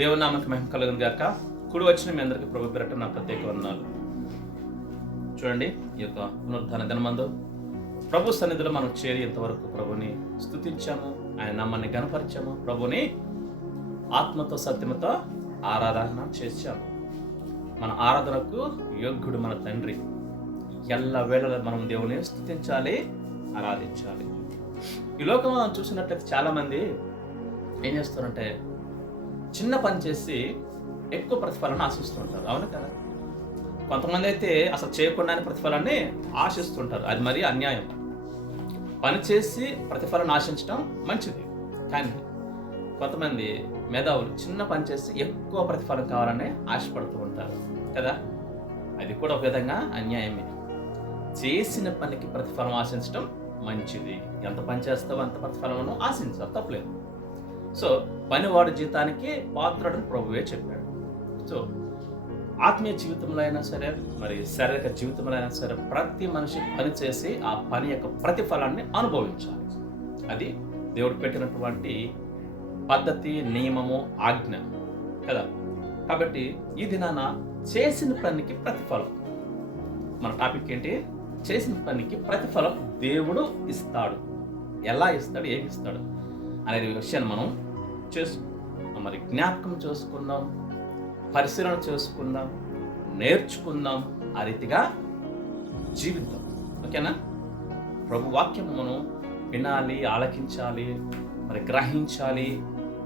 దేవుని నామకి మహిమ కలుగును గాక. కుడి వచ్చిన మీ అందరికీ ప్రభు పేరట నా ప్రత్యేక వందనాలు. చూడండి, ఈ యొక్క పునరుద్ధాన దినమందు ప్రభు సన్నిధిలో మనం చేరి ఇంతవరకు ప్రభుని స్తుతించాము, ఆయన నామాన్ని గణపరిచాము, ప్రభుని ఆత్మతో సత్యముతో ఆరాధన చేశాము. మన ఆరాధనకు యోగ్యుడు మన తండ్రి. ఎల్ల వేళలో మనం దేవుని స్తుతించాలి, ఆరాధించాలి. ఈ లోకంలో మనం చూసినట్లయితే చాలామంది ఏం చేస్తారంటే చిన్న పని చేసి ఎక్కువ ప్రతిఫలాన్ని ఆశిస్తుంటారు. అవును కదా? కొంతమంది అయితే అసలు చేయకుండానే ప్రతిఫలాన్ని ఆశిస్తుంటారు. అది మరీ అన్యాయం. పని చేసి ప్రతిఫలాన్ని ఆశించడం మంచిది, కానీ కొంతమంది మేధావులు చిన్న పని చేసి ఎక్కువ ప్రతిఫలం కావాలని ఆశపడుతూ ఉంటారు కదా. అది కూడా ఒక విధంగా అన్యాయమే. చేసిన పనికి ప్రతిఫలం ఆశించడం మంచిది. ఎంత పని చేస్తావో అంత ప్రతిఫలమును ఆశించాలి, తప్పలేదు. సో పనివాడి జీతానికి పాత్రుడని ప్రభువే చెప్పాడు. సో ఆత్మీయ జీవితంలో అయినా సరే, మరి శారీరక జీవితంలో అయినా సరే, ప్రతి మనిషి పని చేసి ఆ పని యొక్క ప్రతిఫలాన్ని అనుభవించాలి. అది దేవుడు పెట్టినటువంటి పద్ధతి, నియమము, ఆజ్ఞ కదా. కాబట్టి ఈ దినాన చేసిన పనికి ప్రతిఫలం, మన టాపిక్ ఏంటి? చేసిన పనికి ప్రతిఫలం దేవుడు ఇస్తాడు. ఎలా ఇస్తాడు, ఏమి ఇస్తాడు అనేది విషయాన్ని మనం మరి జ్ఞాపకం చేసుకుందాం, పరిశీలన చేసుకుందాం, నేర్చుకుందాం, ఆ రీతిగా జీవిద్దాం. ఓకేనా? ప్రభు వాక్యం మనం వినాలి, ఆలకించాలి, మరి గ్రహించాలి,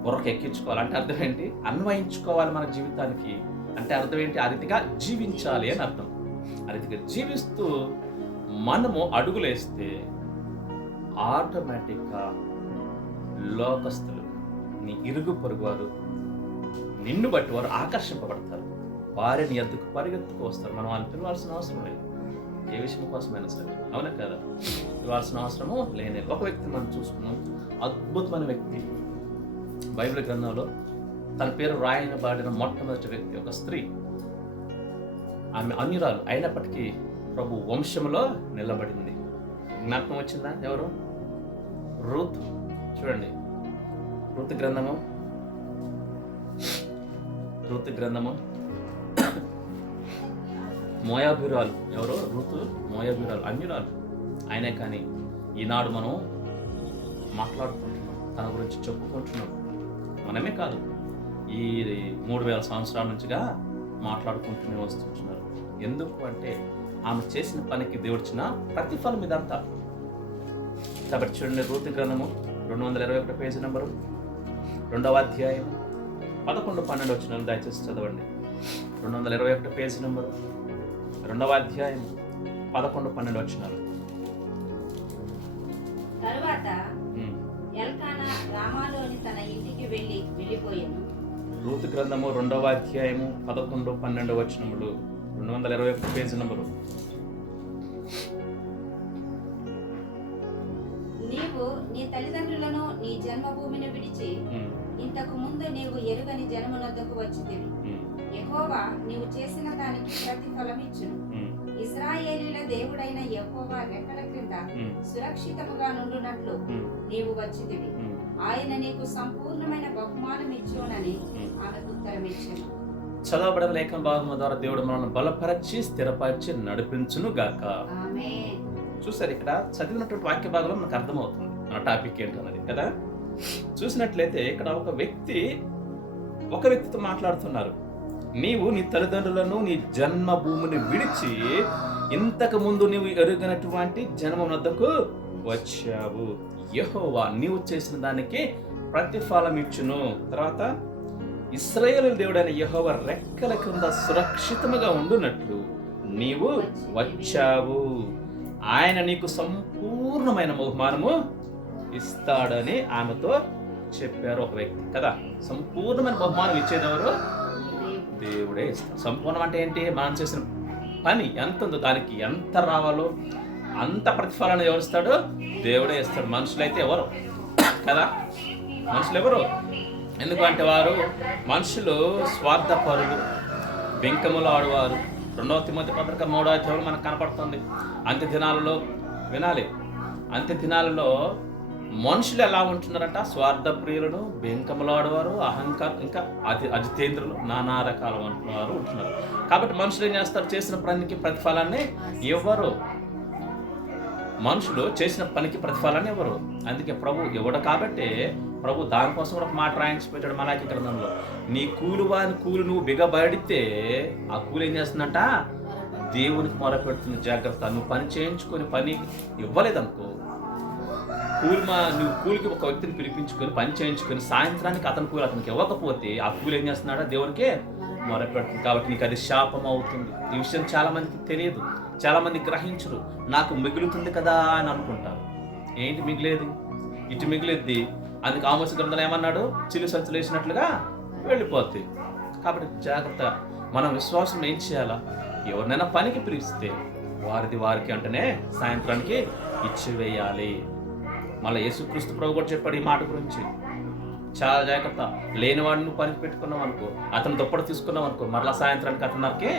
బుర్రకు ఎక్కించుకోవాలి. అంటే అర్థం ఏంటి? అన్వయించుకోవాలి మన జీవితానికి. అంటే అర్థం ఏంటి? ఆ రీతిగా జీవించాలి అని అర్థం. ఆ రీతిగా జీవిస్తూ మనము అడుగులేస్తే ఆటోమేటిక్గా లోకస్తులు, నీ ఇరుగు పొరుగు వారు, నిన్ను బట్టి వారు ఆకర్షింపబడతారు. వారిని ఎద్దుకు పరిగెత్తుకు వస్తారు. మనం వాళ్ళని పిలవాల్సిన అవసరం లేదు, ఏ విషయం కోసమైనా సరే. అవునా కదా? పిలవాల్సిన అవసరము లేనే. ఒక వ్యక్తిని మనం చూసుకున్నాం, అద్భుతమైన వ్యక్తి. బైబిల్ గ్రంథంలో తన పేరు రాయబడిన మొట్టమొదటి వ్యక్తి ఒక స్త్రీ. ఆమె అన్యురాలు అయినప్పటికీ ప్రభు వంశంలో నిలబడింది. జ్ఞాపకం వచ్చిందా? ఎవరు? రూత్. చూడండి, రూత్ గ్రంథము మోయాబీరాలు. ఎవరో రూతు మోయాబీరాలు, అన్యురాలు. అయినా కానీ ఈనాడు మనం మాట్లాడుకుంటున్నాం, తన గురించి చెప్పుకుంటున్నాం. మనమే కాదు, ఈ 3000 సంవత్సరాల నుంచిగా మాట్లాడుకుంటూనే వస్తుంటున్నారు. ఎందుకు అంటే ఆమె చేసిన పనికి దేవుడిచ్చిన ప్రతిఫలం ఇదంతా. కాబట్టి చూడండి, రూతు గ్రంథము 221 పేజీ నెంబరు 2వ అధ్యాయం 11-12 వచనాలు దయచేసి చదవండి. 221 పేజీ నెంబరు 2వ అధ్యాయం 11-12 వచనాలు. తరువాత ఎల్కానా రామాలోని తన ఇంటికి వెళ్ళిపోయాను. రూతు గ్రంథము 2వ అధ్యాయము 11-12 వచనములు 221 పేజీ నెంబరు. నీవు నీ తల్లిదండ్రులను, నీ జన్మభూమిని విడిచి ఇంతకు ముందు నీవు ఎరుగని జనమునొద్దకు వచ్చితివి. యెహోవా నీవు చేసిన దానికి ప్రతిఫలం ఇచ్చును. ఇశ్రాయేలీయుల దేవుడైన యెహోవా రెక్కల క్రింద సురక్షితముగా నుండునట్లు నీవు వచ్చితివి. ఆయన నీకు సంపూర్ణమైన బహుమానం ఇచ్చునని ఆమెకు ఉత్తరం ఇచ్చాను. చదవబడిన లేఖన భాగం ద్వారా దేవుడు మనల్ని బలపరచి, స్థిరపరిచి నడిపించును గాక. ఆమేన్. చూసారు, ఇక్కడ చదివినటువంటి వాక్య భాగంలో మనకు అర్థమవుతుంది మన టాపిక్ ఏంటన్నది కదా. చూసినట్లయితే ఇక్కడ ఒక వ్యక్తితో మాట్లాడుతున్నారు. నీవు నీ తల్లిదండ్రులను, నీ జన్మభూమిని విడిచి ఇంతకు ముందు నీవు ఎరుగనటువంటి జన్మ వద్దకు వచ్చావు. యెహోవా నీవు చేసిన దానికి ప్రతిఫలం ఇచ్చును. తర్వాత ఇశ్రాయేలు దేవుడైన యెహోవా రెక్కల క్రింద సురక్షితముగా ఉండునట్లు నీవు వచ్చావు. ఆయన నీకు సంపూర్ణమైన బహుమానము ఇస్తాడని ఆమెతో చెప్పారు ఒక వ్యక్తి కదా. సంపూర్ణమైన బహుమానం ఇచ్చేదెవరు? దేవుడే ఇస్తాడు. సంపూర్ణం అంటే ఏంటి? మనం చేసిన పని ఎంత ఉందో దానికి ఎంత రావాలో అంత ప్రతిఫలాన్ని ఎవరు ఇస్తాడు? దేవుడే ఇస్తాడు. మనుషులైతే ఎవరు కదా. మనుషులు ఎవరు? ఎందుకంటే మనుషులు స్వార్థపరులు, బెంకములు ఆడువారు. 2వ తిమోతి పత్రిక 3వ అధ్యాయంలో మనకు కనపడుతుంది. అంత్య దినాలలో వినాలి, అంత్య దినాలలో మనుషులు ఎలా ఉంటున్నారంట? స్వార్థ ప్రియులను, బెంకములాడేవారు, అహంకారం, ఇంకా అజితేంద్రులు, నానా రకాల వారు ఉంటున్నారు. కాబట్టి మనుషులు ఏం చేస్తారు? చేసిన పనికి ప్రతిఫలాన్ని ఇవ్వరు. మనుషులు చేసిన పనికి ప్రతిఫలాన్ని ఇవ్వరు. అందుకే ప్రభు ఇవ్వడు. కాబట్టి ప్రభు దానికోసం కూడా ఒక మాట రాయించి పెట్టాడు మలాకి గ్రంథంలో. నీ కూలివాని కూలి నువ్వు బిగబడితే ఆ కూలి ఏం చేస్తుందంట? దేవునికి మొరపెడుతున్న జాగ్రత్త. నువ్వు పని చేయించుకొని పని ఇవ్వలేదనుకో, నువ్వు కూలికి ఒక వ్యక్తిని పిలిపించుకొని పని చేయించుకొని సాయంత్రానికి అతని కూలి అతనికి ఇవ్వకపోతే ఆ కూలి ఏం చేస్తున్నాడా? దేవునికి మొరపెడుతుంది. కాబట్టి నీకు అది శాపం అవుతుంది. ఈ విషయం చాలా మందికి తెలియదు, చాలా మంది గ్రహించరు. నాకు మిగులుతుంది కదా అని అనుకుంటారు. ఏంటి మిగిలేది? ఇటు మిగిలేద్ది. అందుకు ఆమోస గ్రంథంలో ఏమన్నాడు? చిల్లు సంచులు వేసినట్లుగా వెళ్ళిపోద్ది. కాబట్టి జాగ్రత్త. మనం విశ్వాసం ఏం చేయాలా? ఎవరినైనా పనికి పిలిస్తే వారిది వారికి అంటేనే సాయంత్రానికి ఇచ్చివేయాలి. మళ్ళీ యేసుక్రీస్తు ప్రభు కూడా చెప్పాడు ఈ మాట గురించి. చాలా జాగ్రత్త. లేనివాడిని నువ్వు పనికి పెట్టుకున్నావు అనుకో, అతను దుప్పటి తీసుకున్నావు అనుకో, మరలా సాయంత్రానికి అతనికి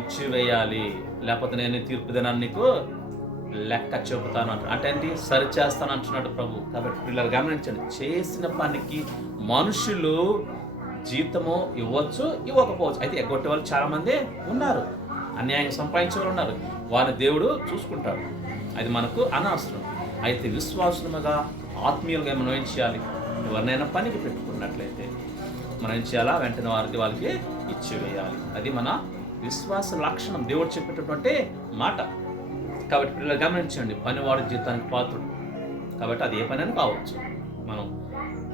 ఇచ్చివేయాలి. లేకపోతే నేను తీర్పు దినాన్ని నీకు లెక్క చెబుతాను అంటే ఏంటి? సరి చేస్తాను అంటున్నాడు ప్రభు. కాబట్టి పిల్లలు గమనించండి, చేసిన పనికి మనుషులు జీతము ఇవ్వచ్చు, ఇవ్వకపోవచ్చు. అయితే ఎగ్గొట్టే వాళ్ళు చాలా మంది ఉన్నారు, అన్యాయంగా సంపాదించే వాళ్ళు ఉన్నారు. వారిని దేవుడు చూసుకుంటాడు. అది మనకు అనవసరం. అయితే విశ్వాసముగా ఆత్మీయులుగా మనం ఏం చేయాలి? ఎవరినైనా పనికి పెట్టుకున్నట్లయితే మనం ఏం చేయాలా? వెంటనే వాళ్ళకి ఇచ్చివేయాలి. అది మన విశ్వాస లక్షణం, దేవుడు చెప్పేటటువంటి మాట. కాబట్టి పిల్లలు గమనించండి, పనివాడు జీతానికి పాత్రుడు. కాబట్టి అది ఏ పని అని కావచ్చు. మనం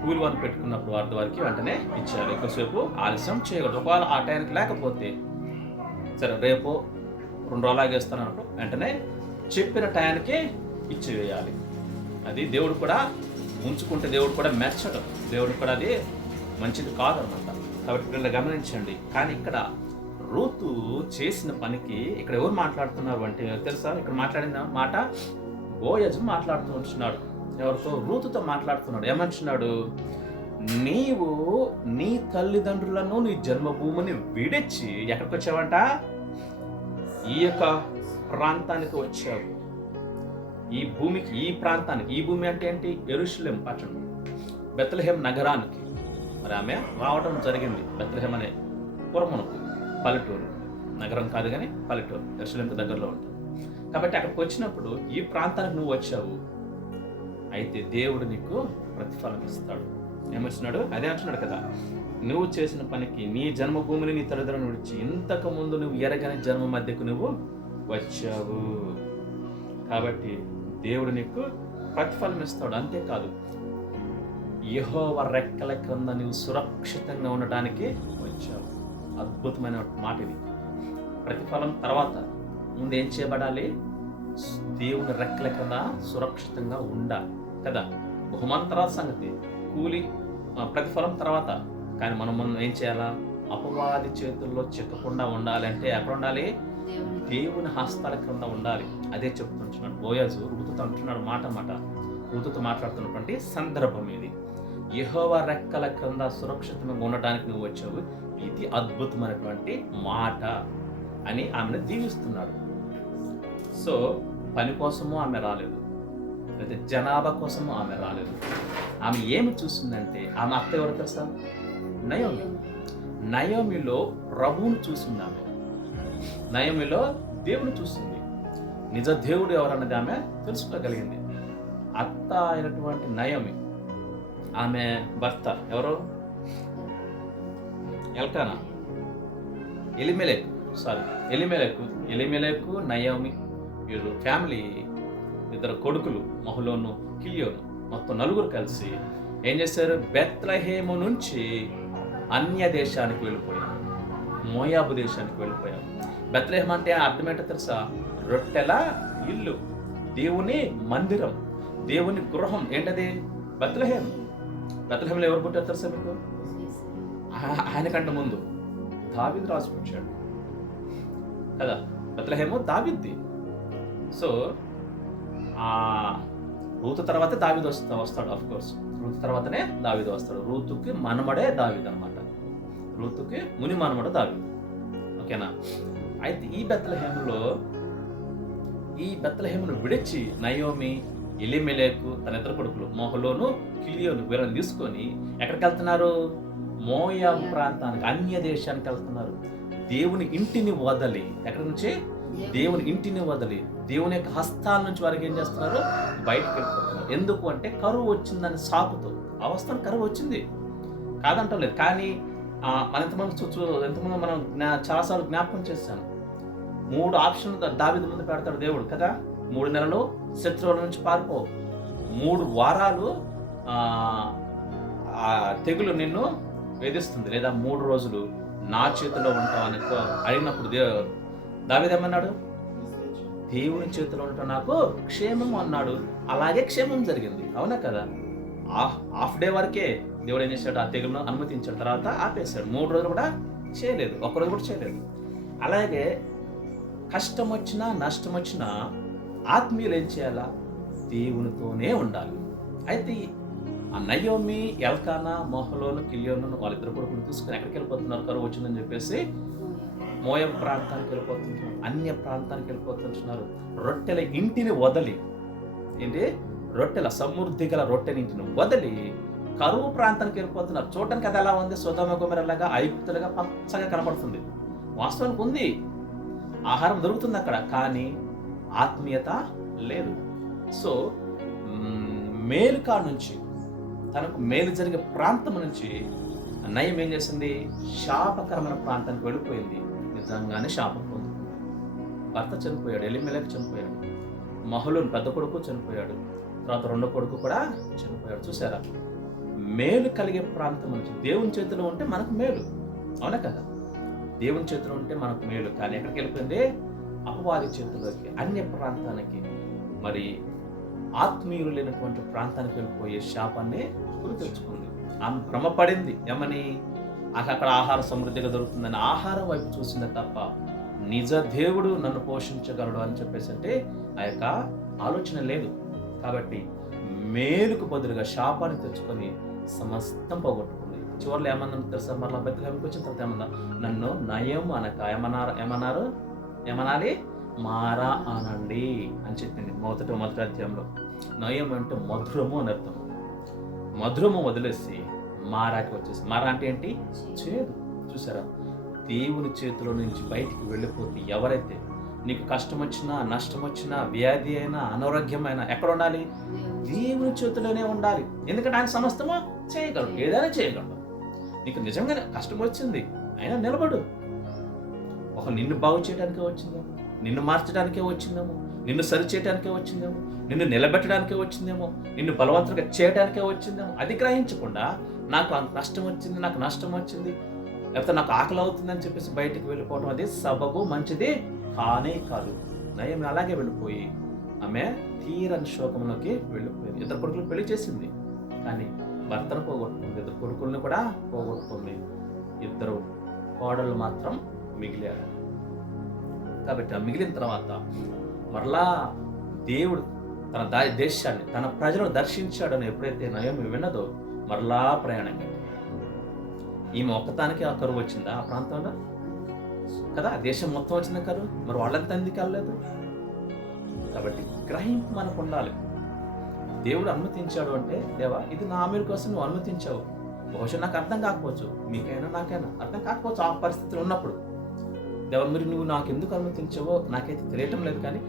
కూలి వారిని పెట్టుకున్నప్పుడు వారికి వెంటనే ఇచ్చేయాలి. ఎక్కువసేపు ఆలస్యం చేయకూడదు. ఒకవేళ ఆ టైంకి లేకపోతే సరే రేపు 2 రోజులు ఆగేస్తాను అన్నప్పుడు వెంటనే చెప్పిన టైంకి ఇచ్చివేయాలి. అది దేవుడు కూడా ఉంచుకుంటే దేవుడు కూడా మెచ్చడం, దేవుడు కూడా అది మంచిది కాదనమాట. కాబట్టి పిల్లలు గమనించండి. కానీ ఇక్కడ రూతు చేసిన పనికి ఇక్కడ ఎవరు మాట్లాడుతున్నారు అంటే తెలుసా? ఇక్కడ మాట్లాడిన మాట బోయజు మాట్లాడుతూ ఉంటున్నాడు. ఎవరితో? రూతుతో మాట్లాడుతున్నాడు. ఏమంటున్నాడు? నీవు నీ తల్లిదండ్రులను, నీ జన్మభూమిని విడిచి ఎక్కడికి వచ్చావంట? ఈ యొక్క ప్రాంతానికి వచ్చావు. ఈ భూమికి, ఈ ప్రాంతానికి. ఈ భూమి అంటే ఏంటి? యెరూషలేం పట్టణం, బెత్లెహేం నగరానికి మరి ఆమె రావడం జరిగింది. బెత్లెహేం అనే పురమునకు, పల్లెటూరు, నగరం కాదు కానీ పల్లెటూరు, యెరూషలేంకి దగ్గరలో ఉంటుంది. కాబట్టి అక్కడికి వచ్చినప్పుడు ఈ ప్రాంతానికి నువ్వు వచ్చావు. అయితే దేవుడు నీకు ప్రతిఫలం ఇస్తాడు. ఏమొచ్చినాడు? అదే అంటున్నాడు కదా, నువ్వు చేసిన పనికి నీ జన్మభూమిని, నీ తల్లిదండ్రులను విడిచి ఇంతకు ముందు నువ్వు ఎరగని జన్మ మధ్యకు నువ్వు వచ్చావు. కాబట్టి దేవుడు నీకు ప్రతిఫలం ఇస్తాడు. అంతేకాదు, యెహోవా రెక్కల క్రింద నువ్వు సురక్షితంగా ఉండటానికి వచ్చావు. అద్భుతమైన మాట ఇది. ప్రతిఫలం తర్వాత ముందు ఏం చేయబడాలి? దేవుని రెక్కల కింద సురక్షితంగా ఉండాలి కదా. బహుమానం తర్వాత సంగతి, కూలి ప్రతిఫలం తర్వాత. కానీ మనం ఏం చేయాలా? అపవాది చేతుల్లో చిక్కకుండా ఉండాలి అంటే ఎక్కడ ఉండాలి? దేవుని హస్తాల క్రింద ఉండాలి. అదే చెప్తుంటున్నాడు బోయజు రూతుతో అంటున్నాడు మాట. రూతుతో మాట్లాడుతున్నటువంటి సందర్భం ఇది. యెహోవా రెక్కల క్రింద సురక్షితంగా ఉండటానికి నువ్వు వచ్చావు. ఇది అద్భుతమైనటువంటి మాట అని ఆమెను దీవిస్తున్నాడు. సో పని కోసము ఆమె రాలేదు, అయితే జనాభా కోసము ఆమె రాలేదు. ఆమె ఏమి చూసిందంటే, ఆమె అత్త ఎవరు తెలుసా? నయోమి. నయోమిలో ప్రభువును చూసింది ఆమె. నయోమిలో దేవుని చూసింది. నిజ దేవుడు ఎవరన్నది ఆమె తెలుసుకోగలిగింది. అత్త అయినటువంటి నయోమి, ఆమె భర్త ఎవరు? ఎల్కానా, ఎలిమెలెకు, నయోమి, వీళ్ళు ఫ్యామిలీ, 2 కొడుకులు, మహులోను, కిలియోను, మొత్తం 4 కలిసి ఏం చేశారు? బెత్లెహేము నుంచి అన్య దేశానికి వెళ్ళిపోయారు, మోయాబు దేశానికి వెళ్ళిపోయారు. బెత్లెహేం అంటే అర్థం ఏంటో తెలుసా? రొట్టెల ఇల్లు, దేవుని మందిరం, దేవుని గృహం. ఏంటది? బెత్లెహేం. బెత్లెహేంలో ఎవరు పుట్టారు తెలుసా మీకు? ఆయనకంటే ముందు దావీదు రాజు పుట్టాడు కదా. బెత్లెహేము దావీదుది. సో రూతు తర్వాత దావీదు వస్తాడు. ఆఫ్ కోర్స్ రూతు తర్వాతనే దావీదు వస్తాడు. రూతుకి మనమడే దావీదు అనమాట. రూతుకి ముని మనమడు దావీదు. ఓకేనా? అయితే ఈ బెత్లెహేమును విడిచి నయోమి ఎలీమెలెకు తన ఇద్దరు కొడుకులు మోహలోను కిలియోను వీళ్ళని తీసుకొని ఎక్కడికి వెళ్తున్నారు? మోయాబు ప్రాంతానికి, అన్య దేశానికి వెళ్తున్నారు. దేవుని ఇంటిని వదలి, ఎక్కడి నుంచి? దేవుని ఇంటిని వదలి దేవుని యొక్క హస్తాల నుంచి వారికి ఏం చేస్తున్నారు? బయటకు వెళ్ళిపోతున్నారు. ఎందుకు అంటే కరువు వచ్చిందని సాకుతో. అవస్థను కరువు వచ్చింది కాదంటలేదు, కానీ మన ఎంతమంది మనం చాలాసార్లు జ్ఞాపకం చేశాను. 3 ఆప్షన్లు దావీదు ముందు పెడతాడు దేవుడు కదా. 3 నెలలు శత్రువుల నుంచి పారిపో, 3 వారాలు తెగులు నిన్ను వేధిస్తుంది, లేదా 3 రోజులు నా చేతిలో ఉంటావు అని అడిగినప్పుడు దావీదు ఏమన్నాడు? దేవుని చేతిలో ఉంటా నాకు క్షేమం అన్నాడు. అలాగే క్షేమం జరిగింది, అవునా కదా? హాఫ్ డే వరకే దేవుడు ఏం చేశాడు? ఆ తెగులను అనుమతించాడు, తర్వాత ఆపేశాడు. 3 రోజులు కూడా చేయలేదు, ఒక్కరోజు కూడా చేయలేదు. అలాగే కష్టం వచ్చినా నష్టం వచ్చినా ఆత్మీయులు ఏం చేయాలా? దేవునితోనే ఉండాలి. అయితే ఆ నయోమి, ఎల్కానా, మోహలోను, కిలియోను వాళ్ళిద్దరు కొడుకులు తీసుకుని ఎక్కడికి వెళ్ళిపోతున్నారు? కరువు వచ్చిందని చెప్పేసి మోయాబు ప్రాంతానికి వెళ్ళిపోతున్నారు, అన్య ప్రాంతానికి వెళ్ళిపోతున్నారు. రొట్టెల ఇంటిని వదలి, ఏంటి? రొట్టెల సమృద్ధి గల రొట్టెనింటిని వదలి కరువు ప్రాంతానికి వెళ్ళిపోతున్నారు. చూడటానికి అది ఎలా ఉంది? సొదొమ గొమొర్రాలాగా ఐగుప్తులుగా పచ్చగా కనపడుతుంది. వాస్తవానికి ఉంది, ఆహారం దొరుకుతుంది అక్కడ, కానీ ఆత్మీయత లేదు. సో మేలు కాడ నుంచి, తనకు మేలు జరిగే ప్రాంతం నుంచి నయం ఏం చేసింది? శాపకరమైన ప్రాంతానికి వెళ్ళిపోయింది. నిజంగానే శాపం పొందుతుంది. భర్త చనిపోయాడు, ఎలీమెలెకు చనిపోయాడు, మహలోను పెద్ద కొడుకు చనిపోయాడు, తర్వాత 2వ కొడుకు కూడా చనిపోయాడు. చూసారా? మేలు కలిగే ప్రాంతం నుంచి దేవుని చేతిలో ఉంటే మనకు మేలు, అవునా కదా? దేవుని చేతిలో ఉంటే మనకు మేలు, కానీ ఎక్కడికి వెళ్ళిపోయింది? అపవాది చేతిలోకి, అన్య ప్రాంతానికి, మరి ఆత్మీయులు లేనటువంటి ప్రాంతానికి వెళ్ళిపోయే శాపాన్ని గురి తెచ్చుకుంది. ఆమె భ్రమపడింది ఏమని? అక్కడ ఆహార సమృద్ధిగా దొరుకుతుందని ఆహారం వైపు చూసిందే తప్ప నిజ దేవుడు నన్ను పోషించగలడు అని చెప్పేసి అంటే ఆ యొక్క ఆలోచన లేదు. కాబట్టి మేలుకు బదులుగా శాపాన్ని తెచ్చుకొని సమస్తం పోగొట్టుకుంది. చివరిలో ఏమన్నా తెలుసా? మరలా బెత్లెహేముకి వచ్చిన తర్వాత ఏమన్నా? నన్ను నయం అనక ఏమనాలి? మారా అనండి అని చెప్పింది మొదటి అధ్యాయంలో. నయం అంటే మధురము అని అర్థం. మధురము వదిలేసి మారాకి వచ్చేసి, మారా అంటే ఏంటి? చేదు. చూసారా? దేవుని చేతిలో నుంచి బయటికి వెళ్ళిపోతే ఎవరైతే నీకు కష్టం వచ్చినా, నష్టం వచ్చినా, వ్యాధి అయినా, అనారోగ్యమైనా ఎక్కడ ఉండాలి? దేవుని చేతిలోనే ఉండాలి. ఎందుకంటే ఆయన సమస్తము చేయగలడు, ఏదైనా చేయగలడు. నీకు నిజంగానే కష్టం వచ్చింది, అయినా నిలబడు. ఒక నిన్ను బాగు చేయడానికే వచ్చిందేమో, నిన్ను మార్చడానికే వచ్చిందేమో, నిన్ను సరి చేయడానికే వచ్చిందేమో, నిన్ను నిలబెట్టడానికే వచ్చిందేమో, నిన్ను బలవంతులుగా చేయడానికే వచ్చిందేమో. అది గ్రహించకుండా నాకు నష్టం వచ్చింది, నాకు నష్టం వచ్చింది, లేకపోతే నాకు ఆకలి అవుతుందని చెప్పేసి బయటికి వెళ్ళిపోవడం, అది సబబు మంచిది కానే కాదు. నయం అలాగే వెళ్ళిపోయి ఆమె తీరని శోకంలోకి వెళ్ళిపోయింది. 2 కొడుకులు పెళ్లి చేసింది, కానీ భర్తను పోగొట్టుకుంది, 2 కొడుకుల్ని కూడా పోగొట్టుకుంది. 2 కోడళ్ళు మాత్రం మిగిలారు. కాబట్టి ఆ మిగిలిన తర్వాత మరలా దేవుడు తన దేశాన్ని, తన ప్రజలను దర్శించాడని ఎప్పుడైతే నయోమి విన్నదో మరలా ప్రయాణం కట్టింది. ఈమె ఒక్కతానికి ఆ కరువు వచ్చిందా ఆ ప్రాంతంలో? కదా, దేశం మొత్తం వచ్చిన కరువు, మరి వాళ్ళంతా ఎందుకు వెళ్ళలేదు? కాబట్టి గ్రహింపు మనకు ఉండాలి. దేవుడు అనుమతించాడు అంటే, దేవా ఇది నా మేలు కోసం నువ్వు అనుమతించావు. బహుశా నాకు అర్థం కాకపోవచ్చు, మీకైనా నాకైనా అర్థం కాకపోవచ్చు ఆ పరిస్థితులు ఉన్నప్పుడు. దేవా మీరు నువ్వు నాకు ఎందుకు అనుమతించావో నాకైతే తెలియటం లేదు, కానీ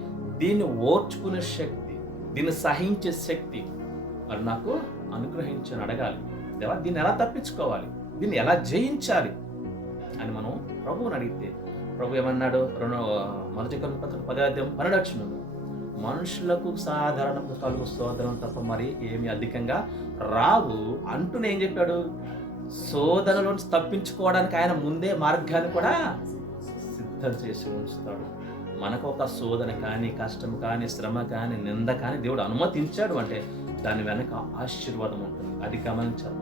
దీన్ని ఓర్చుకునే శక్తి, దీన్ని సహించే శక్తి మరి నాకు అనుగ్రహించని అడగాలి. దేవా దీన్ని ఎలా తప్పించుకోవాలి, దీన్ని ఎలా జయించాలి అని మనం ప్రభువుని అడిగితే, ప్రభు ఏమన్నాడు? 1 కొరింథీయుల 10:12 మనుషులకు సాధారణ కలుగు శోధనం తప్ప మరి ఏమి అధికంగా రావు అంటూనే ఏం చెప్పాడు? శోధనలో నుంచి తప్పించుకోవడానికి ఆయన ముందే మార్గాన్ని కూడా సిద్ధం చేసి ఉంచుతాడు. మనకు ఒక శోధన కానీ, కష్టం కానీ, శ్రమ కానీ, నింద కానీ దేవుడు అనుమతించాడు అంటే దాని వెనక ఆశీర్వాదం ఉంటుంది. అది గమనించాలి.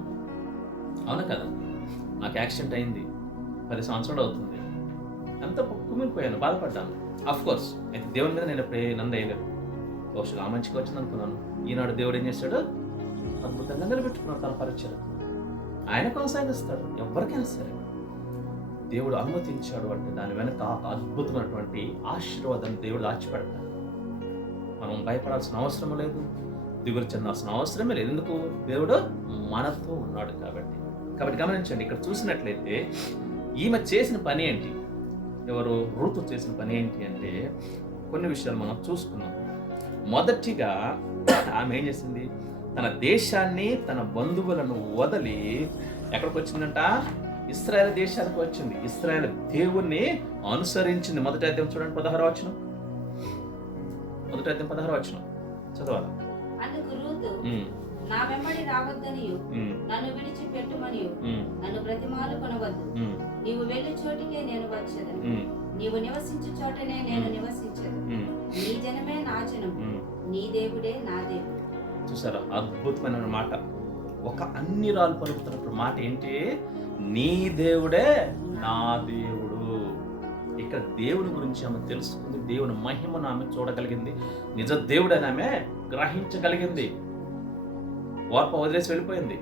అవును కదా? నాకు యాక్సిడెంట్ అయింది, 10 సంవత్సరాలు అవుతుంది, అంత కుమిలిపోయాను, బాధపడ్డాను. కోర్స్ అయితే దేవుని మీద నేను ఎప్పుడే నంద వేయలేదు. బహుశా ఆ మంచిగా వచ్చింది అనుకున్నాను. ఈనాడు దేవుడు ఏం చేశాడు? అద్భుతంగా నిలబెట్టుకున్నాడు తన పరీక్షలు. ఆయన కొనసాగిస్తాడు ఎవరికైనా సరే. దేవుడు అనుమతించాడు అంటే దాని వెనక అద్భుతమైనటువంటి ఆశీర్వాదాన్ని దేవుడు దాచిపెడతాడు. మనం భయపడాల్సిన అవసరం లేదు. దిగులు చెందాల్సిన అవసరమే లేదు. ఎందుకు? దేవుడు మనతో ఉన్నాడు కాబట్టి. గమనించండి, ఇక్కడ చూసినట్లయితే ఈమె చేసిన పని ఏంటి? ఎవరు? రూతు చేసిన పని ఏంటి అంటే కొన్ని విషయాలు మనం చూసుకున్నాం. మొదటిగా ఆమె ఏం చేసింది? తన దేశాన్ని, తన బంధువులను వదిలి ఎక్కడికి వచ్చిందంట? ఇశ్రాయేలు దేశానికి వచ్చింది. ఇశ్రాయేలు దేవుణ్ణి అనుసరించింది. మొదటి అధ్యాయం చూడండి, 16వ వచనం. మొదటి అధ్యాయం 16వ వచనం చదవాలా? అందుకు రూతు, నా వెంబడి రావద్దనియు, నన్ను విడిచి పెట్టుమనియు, నన్ను బ్రతిమాలు కొనవద్దు. నీవు వెళ్ళు చోటికే నేను వచ్చేదను, నీవు నివసించు చోటనే నేను నివసించదు. నీ జనమే నా జనము, నీ దేవుడే నా దేవుడు. చూసారా? అద్భుతమైన మాట. ఒక అన్ని రాళ్ళు పలుకుతున్నప్పుడు మాట ఏంటి? నీ దేవుడే నా దేవుడు. ఇక్కడ దేవుని గురించి ఆమె తెలుసుకుంది. దేవుని మహిమను ఆమె చూడగలిగింది. నిజ దేవుడని ఆమె గ్రహించగలిగింది. వార్ప వదిలేసి వెళ్ళిపోయింది.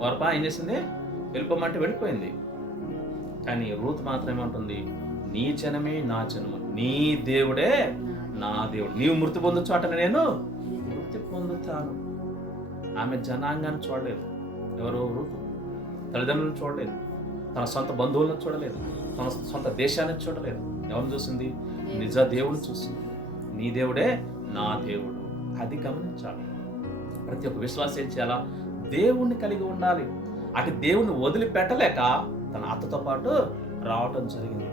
వార్ప ఏం చేసింది? వెళ్ళిపోమంటే వెళ్ళిపోయింది. కానీ రూత్ మాత్రం ఏమంటుంది? నీ జనమే నా జనము, నీ దేవుడే నా దేవుడు. నీవు మృతి పొందు చోటని నేను మృతి పొందుతాను. ఆమె జనాంగాన్ని చూడలేదు. ఎవరు? రూతు. తల్లిదండ్రులను చూడలేదు, తన సొంత బంధువులను చూడలేదు, తన సొంత దేశాన్ని చూడలేదు. ఎవరిని చూసింది? నిజ దేవుడు చూసింది. నీ దేవుడే నా దేవుడు. అది గమనించాలి. ప్రతి ఒక్క విశ్వాసం ఏం చేయాలా? దేవుణ్ణి కలిగి ఉండాలి. అటు దేవుణ్ణి వదిలిపెట్టలేక తన అత్తతో పాటు రావటం జరిగింది.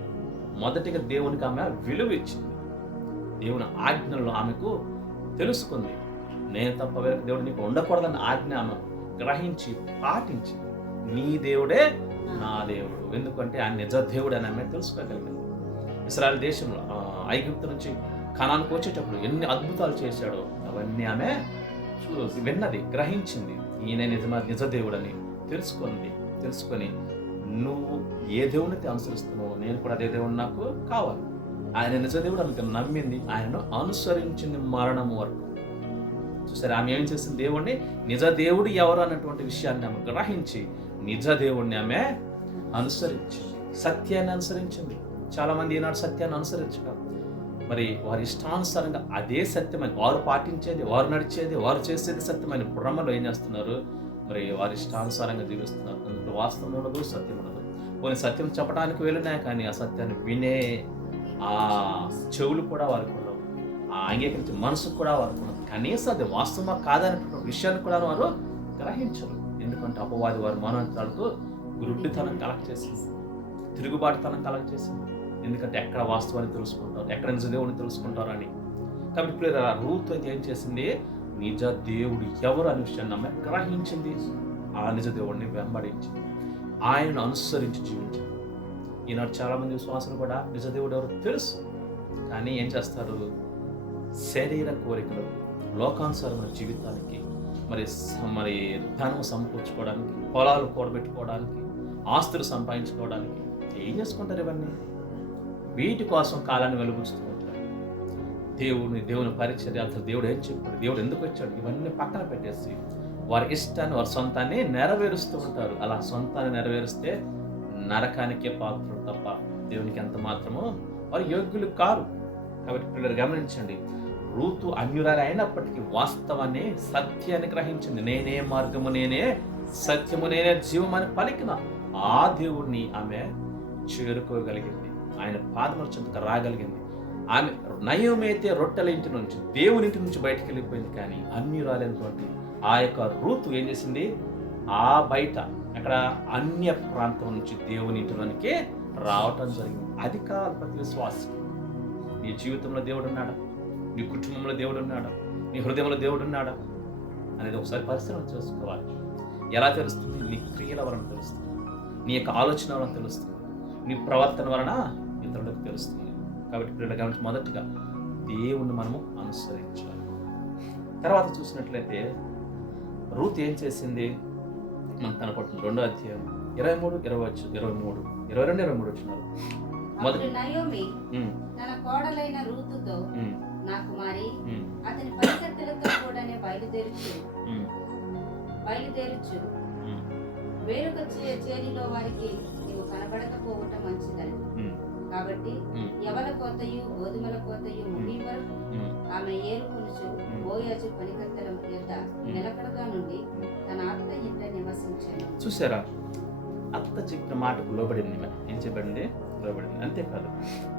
మొదటిగా దేవునికి ఆమె విలువ ఇచ్చింది. దేవుని ఆజ్ఞలను ఆమెకు తెలుసుకుంది. నేను తప్ప వేరొక దేవుడు నీకు ఉండకూడదన్న ఆజ్ఞ ఆమె గ్రహించి పాటించింది. నీ దేవుడే నా దేవుడు. ఎందుకంటే ఆయన నిజ దేవుడు అని ఆమె తెలుసుకోగలిగింది. ఇశ్రాయేలు దేశంలో ఐగుప్తు నుంచి కనానుకు వచ్చేటప్పుడు ఎన్ని అద్భుతాలు చేశాడో అవన్నీ ఆమె విన్నది, గ్రహించింది. ఈయన నిజ దేవుడని తెలుసుకొని నువ్వు ఏ దేవుడిని అనుసరిస్తున్నావు, నేను కూడా అదే దేవుడు నాకు కావాలి. ఆయన నిజ దేవుడు ఆమెకు నమ్మింది, ఆయనను అనుసరించింది మరణం వరకు. చూసారు? ఆమె ఏం చేసింది? దేవుణ్ణి, నిజ దేవుడు ఎవరు అన్నటువంటి విషయాన్ని ఆమె గ్రహించి నిజ దేవుణ్ణి ఆమె అనుసరించింది, సత్యాన్ని అనుసరించింది. చాలా మంది ఈనాడు సత్యాన్ని అనుసరించక మరి వారి ఇష్టానుసారంగా అదే సత్యమని వారు పాటించేది, వారు నడిచేది, వారు చేసేది సత్యమైన భ్రమలో ఏం చేస్తున్నారు? మరి వారి ఇష్టానుసారంగా జీవిస్తున్నారు. అందులో వాస్తవం ఉండదు, సత్యం ఉండదు. కొన్ని సత్యం చెప్పడానికి వెళ్ళినాయి, కానీ ఆ సత్యాన్ని వినే ఆ చెవులు కూడా వారికి ఉండవు, ఆ అంగీకరించే మనసు కూడా వారికి ఉండదు. కనీసం అది వాస్తవమా కాదనేటువంటి విషయాన్ని కూడా వారు గ్రహించరు. ఎందుకంటే అపవాది వారి మనోంతరాలకు గురుడ్డితనం కలెక్ట్ చేసింది, తిరుగుబాటుతనం కలెక్ట్ చేసింది. ఎందుకంటే ఎక్కడ వాస్తవాన్ని తెలుసుకుంటారు, ఎక్కడ నిజ దేవుడిని తెలుసుకుంటారు అని. కాబట్టి ఇప్పుడు రూత్ అయితే ఏం చేసింది? నిజ దేవుడు ఎవరు అనే విషయాన్ని ఆమె గ్రహించింది. ఆ నిజ దేవుడిని వెంబడించింది, ఆయనను అనుసరించి జీవించింది. ఈనాడు చాలా మంది విశ్వాసులు కూడా నిజ దేవుడు ఎవరు తెలుసు, కానీ ఏం చేస్తారు? శరీర కోరికలు, లోకానుసారమైన జీవితానికి, మరి ధనం సమకూర్చుకోవడానికి, పొలాలు కూడబెట్టుకోవడానికి, ఆస్తులు సంపాదించుకోవడానికి ఏం చేసుకుంటారు? ఇవన్నీ వీటి కోసం కాలాన్ని వెలుగుస్తూ ఉంటారు. దేవుని పరిచర్య, అసలు దేవుడు ఏం చెప్పాడు, దేవుడు ఎందుకు వచ్చాడు, ఇవన్నీ పక్కన పెట్టేసి వారి ఇష్టాన్ని, వారి సొంతాన్ని నెరవేరుస్తూ ఉంటారు. అలా సొంతాన్ని నెరవేరుస్తే నరకానికే పాత్రుడు తప్ప దేవునికి ఎంత మాత్రమో వారు యోగ్యులు కారు. కాబట్టి పిల్లలు గమనించండి, రూతు అన్యురాలు అయినప్పటికీ వాస్తవాన్ని, సత్యాన్ని గ్రహించింది. నేనే మార్గము, నేనే సత్యము, నేనే జీవమని పలికిన ఆ దేవుడిని ఆమె చేరుకోగలిగింది. ఆయన పాదముల చెంతకు రాగలిగింది. ఆమె నయమైతే రొట్టెల ఇంటి నుంచి, దేవుని ఇంటి నుంచి బయటకు వెళ్ళిపోయింది. కానీ అన్యురాలైనటువంటి ఆ యొక్క రూతు ఏం చేసింది? ఆ బయట అక్కడ అన్య ప్రాంతం నుంచి దేవుని ఇంటిలోనికి రావటం జరిగింది. అది కాదు ప్రతి విశ్వాసం. నీ జీవితంలో దేవుడు ఉన్నాడా? నీ కుటుంబంలో దేవుడు ఉన్నాడా? నీ హృదయంలో దేవుడు ఉన్నాడా అనేది ఒకసారి పరిశీలన చేసుకోవాలి. ఎలా తెలుస్తుంది? నీ క్రియల వలన తెలుస్తుంది, నీ యొక్క ఆలోచన వలన తెలుస్తుంది, నీ ప్రవర్తన వలన ఇతరులకు తెలుస్తుంది. కాబట్టి పిల్లలు గమనించి మొదటిగా దేవుణ్ణి మనము అనుసరించాలి. తర్వాత చూసినట్లయితే రూత్ ఏం చేసింది? మనకు కనపడుతుంది 2వ అధ్యాయం 23, 22 వచ్చినారు. అప్పుడు నయోమి తన కోడలైన రూతుతో, నా కుమారి, అతని పరిసెత్తలతో కూడానే బయలుదేరుచు వేరొక చేరిలో వారికి నీవు కనబడకపోవటం మంచిదని. కాబట్టి ఉమ్, యవల కోతయు గోధుమల కోతయు ముగి వరకు ఉమ్, ఆమె ఏరుకొనుచు బోయజు పనికత్తెల యొద్ద నిలకడగా నుండి తన అత్త ఇంట నివసించాను. చూసారా, అత్త చెప్పిన మాటకు లోబడింది. ఈమె ఏం చెప్పండి? లోబడింది. అంతేకాదు,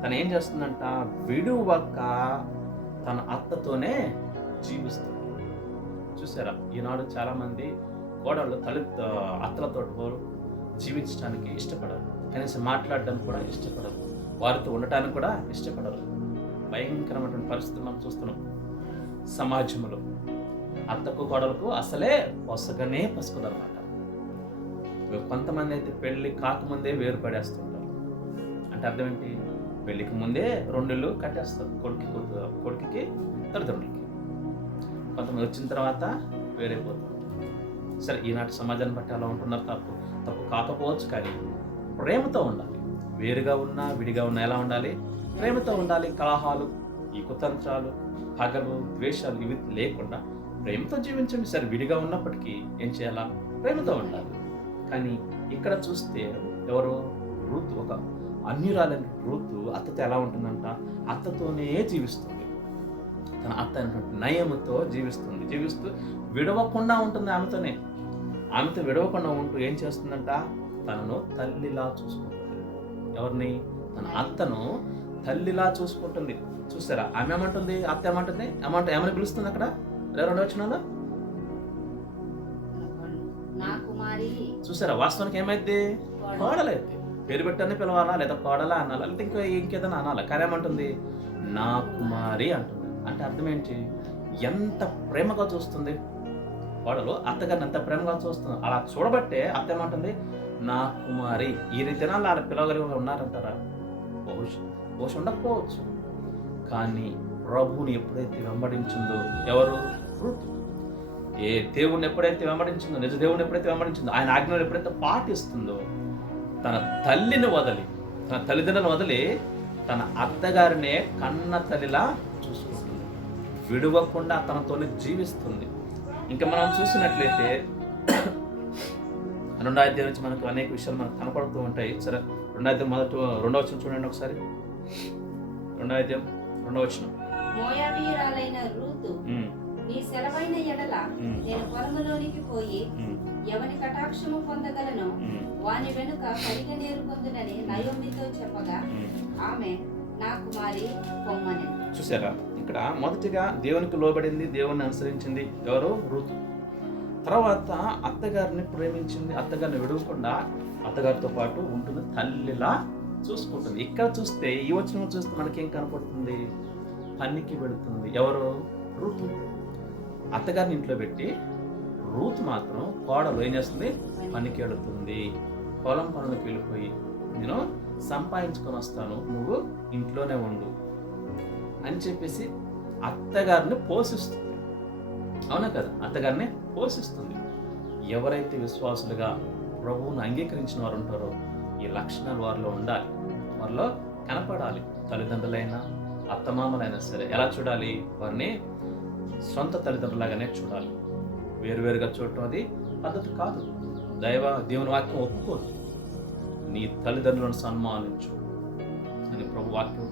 తను ఏం చేస్తుందంట, విడువక తన అత్తతోనే జీవిస్తుంది. చూసారా, ఈనాడు చాలా మంది కోడళ్ళు అత్తలతో జీవించడానికి ఇష్టపడరు, కనీసం మాట్లాడడానికి కూడా ఇష్టపడరు, వారితో ఉండటానికి కూడా ఇష్టపడరు. భయంకరమైనటువంటి పరిస్థితులు మనం చూస్తున్నాం సమాజంలో. అత్తకు కోడలకు అసలే పొసగనే పసుకుదన్నమాట. కొంతమంది అయితే పెళ్లి కాకముందే వేరు పడేస్తుంటారు. అంటే అర్థం ఏంటి? పెళ్లికి ముందే 2 ఇళ్ళు కట్టేస్తారు, కొడుకుకి తల్లిదండ్రులకి. కొంతమంది వచ్చిన తర్వాత వేరైపోతారు. సరే, ఈనాటి సమాజాన్ని బట్టి అలా ఉంటున్నారు. తప్పు కాకపోవచ్చు, కానీ ప్రేమతో ఉండాలి. వేరుగా ఉన్నా విడిగా ఉన్నా ఎలా ఉండాలి? ప్రేమతో ఉండాలి. కలహాలు, ఈ కుతంత్రాలు, పగలు, ద్వేషాలు ఇవి లేకుండా ప్రేమతో జీవించండి. సరే, విడిగా ఉన్నప్పటికీ ఏం చేయాలా? ప్రేమతో ఉండాలి. కానీ ఇక్కడ చూస్తే ఎవరు? రూతు, ఒక అన్యురాలైన రూతు అత్తతో ఎలా ఉంటుందంట? అత్తతోనే జీవిస్తుంది. తన అత్త అయినటువంటి నయముతో జీవిస్తూ విడవకుండా ఉంటుంది. ఆమెతో విడవకుండా ఉంటూ ఏం చేస్తుందంట? తనను తల్లిలా చూసుకుంటుంది. ఎవరిని? తన అత్తను తల్లిలా చూసుకుంటుంది. చూసారా, ఆమె ఏమంటుంది? అత్త ఏమంటుంది? ఏమని పిలుస్తుంది అక్కడ? 2వ వచనంలో చూసారా, వాస్తవానికి ఏమైంది? కోడలైతే. పేరు పెట్టని పిలవాలా, లేదా కోడలా అనాలా, లేదా ఇంకేదైనా అనాలా? కానీ ఏమంటుంది? నా కుమారి అంటుంది. అంటే అర్థం ఏంటి? ఎంత ప్రేమగా చూస్తుంది కోడలు అత్తగారిని, ఎంత ప్రేమగా చూస్తుంది. అలా చూడబట్టే అత్త ఏమంటుంది? నా కుమారి. ఈ రీతిన అలా పిలవగలిగి ఉన్నారంటారా? బహుశా ఉండకపోవచ్చు. కానీ ప్రభువుని ఎప్పుడైతే వెంబడించిందో, ఎవరు? రూతు. ఏ దేవుణ్ణి ఎప్పుడైతే వెంబడించిందో, నిజ దేవుణ్ణి ఎప్పుడైతే వెంబడించిందో, ఆయన ఆజ్ఞలు ఎప్పుడైతే పాటిస్తుందో, తన తల్లిని వదిలి, తన తల్లిదండ్రులను వదిలి తన అత్తగారినే కన్న తల్లిలా చూసుకుంటుంది. విడవకుండా తనతోనే జీవిస్తుంది. ఇంకా మనం చూసినట్లయితే 2వ అధ్యాయం నుంచి మనకు అనేక విషయాలు మనకు కనపడుతూ ఉంటాయి. సరే, 2వ అధ్యాయం 2వ వచనం చూడండి ఒకసారి. 2వ అధ్యాయం 2వ వచనం. మోయాబీయురాలైన రూతు, నీ సెలవైన ఎడల నేను పొలములోనికి పోయి ఎవని కటాక్షము పొందగలను, వాని వెనుక పరిగెనేరు పొందునని నయోమితో చెప్పగా ఆమె నా కుమారి పొమ్మని. చూసారా, ఇక్కడ మొదటిగా దేవునికి లోబడింది, దేవుని అనుసరించింది. ఎవరు? రూతు. తర్వాత అత్తగారిని ప్రేమించింది, అత్తగారిని విడవకుండా అత్తగారితో పాటు ఉంటుంది, తల్లిలా చూసుకుంటుంది. ఇక్కడ చూస్తే, ఈ వచనం చూస్తే మనకేం కనపడుతుంది? పనికి వెళుతుంది. ఎవరు? రూతు. అత్తగారిని ఇంట్లో పెట్టి రూతు మాత్రం, కోడలు ఏం చేస్తుంది? పనికి వెళుతుంది. పొలం పనులకు వెళ్ళిపోయి, నేను సంపాదించుకొని వస్తాను, నువ్వు ఇంట్లోనే ఉండు అని చెప్పేసి అత్తగారిని పోషిస్తుంది. అవునా కదా? అత్తగారిని పోషిస్తుంది. ఎవరైతే విశ్వాసులుగా ప్రభువును అంగీకరించిన వారు ఉంటారో, ఈ లక్షణాలు వారిలో ఉండాలి, వారిలో కనపడాలి. తల్లిదండ్రులైనా అత్తమామలైనా సరే ఎలా చూడాలి? వారిని సొంత తల్లిదండ్రులాగానే చూడాలి. వేరువేరుగా చూడటం అది పద్ధతి కాదు. దేవుని వాక్యం ఒప్పుకోదు. నీ తల్లిదండ్రులను సన్మానించు అని ప్రభు వాక్యం,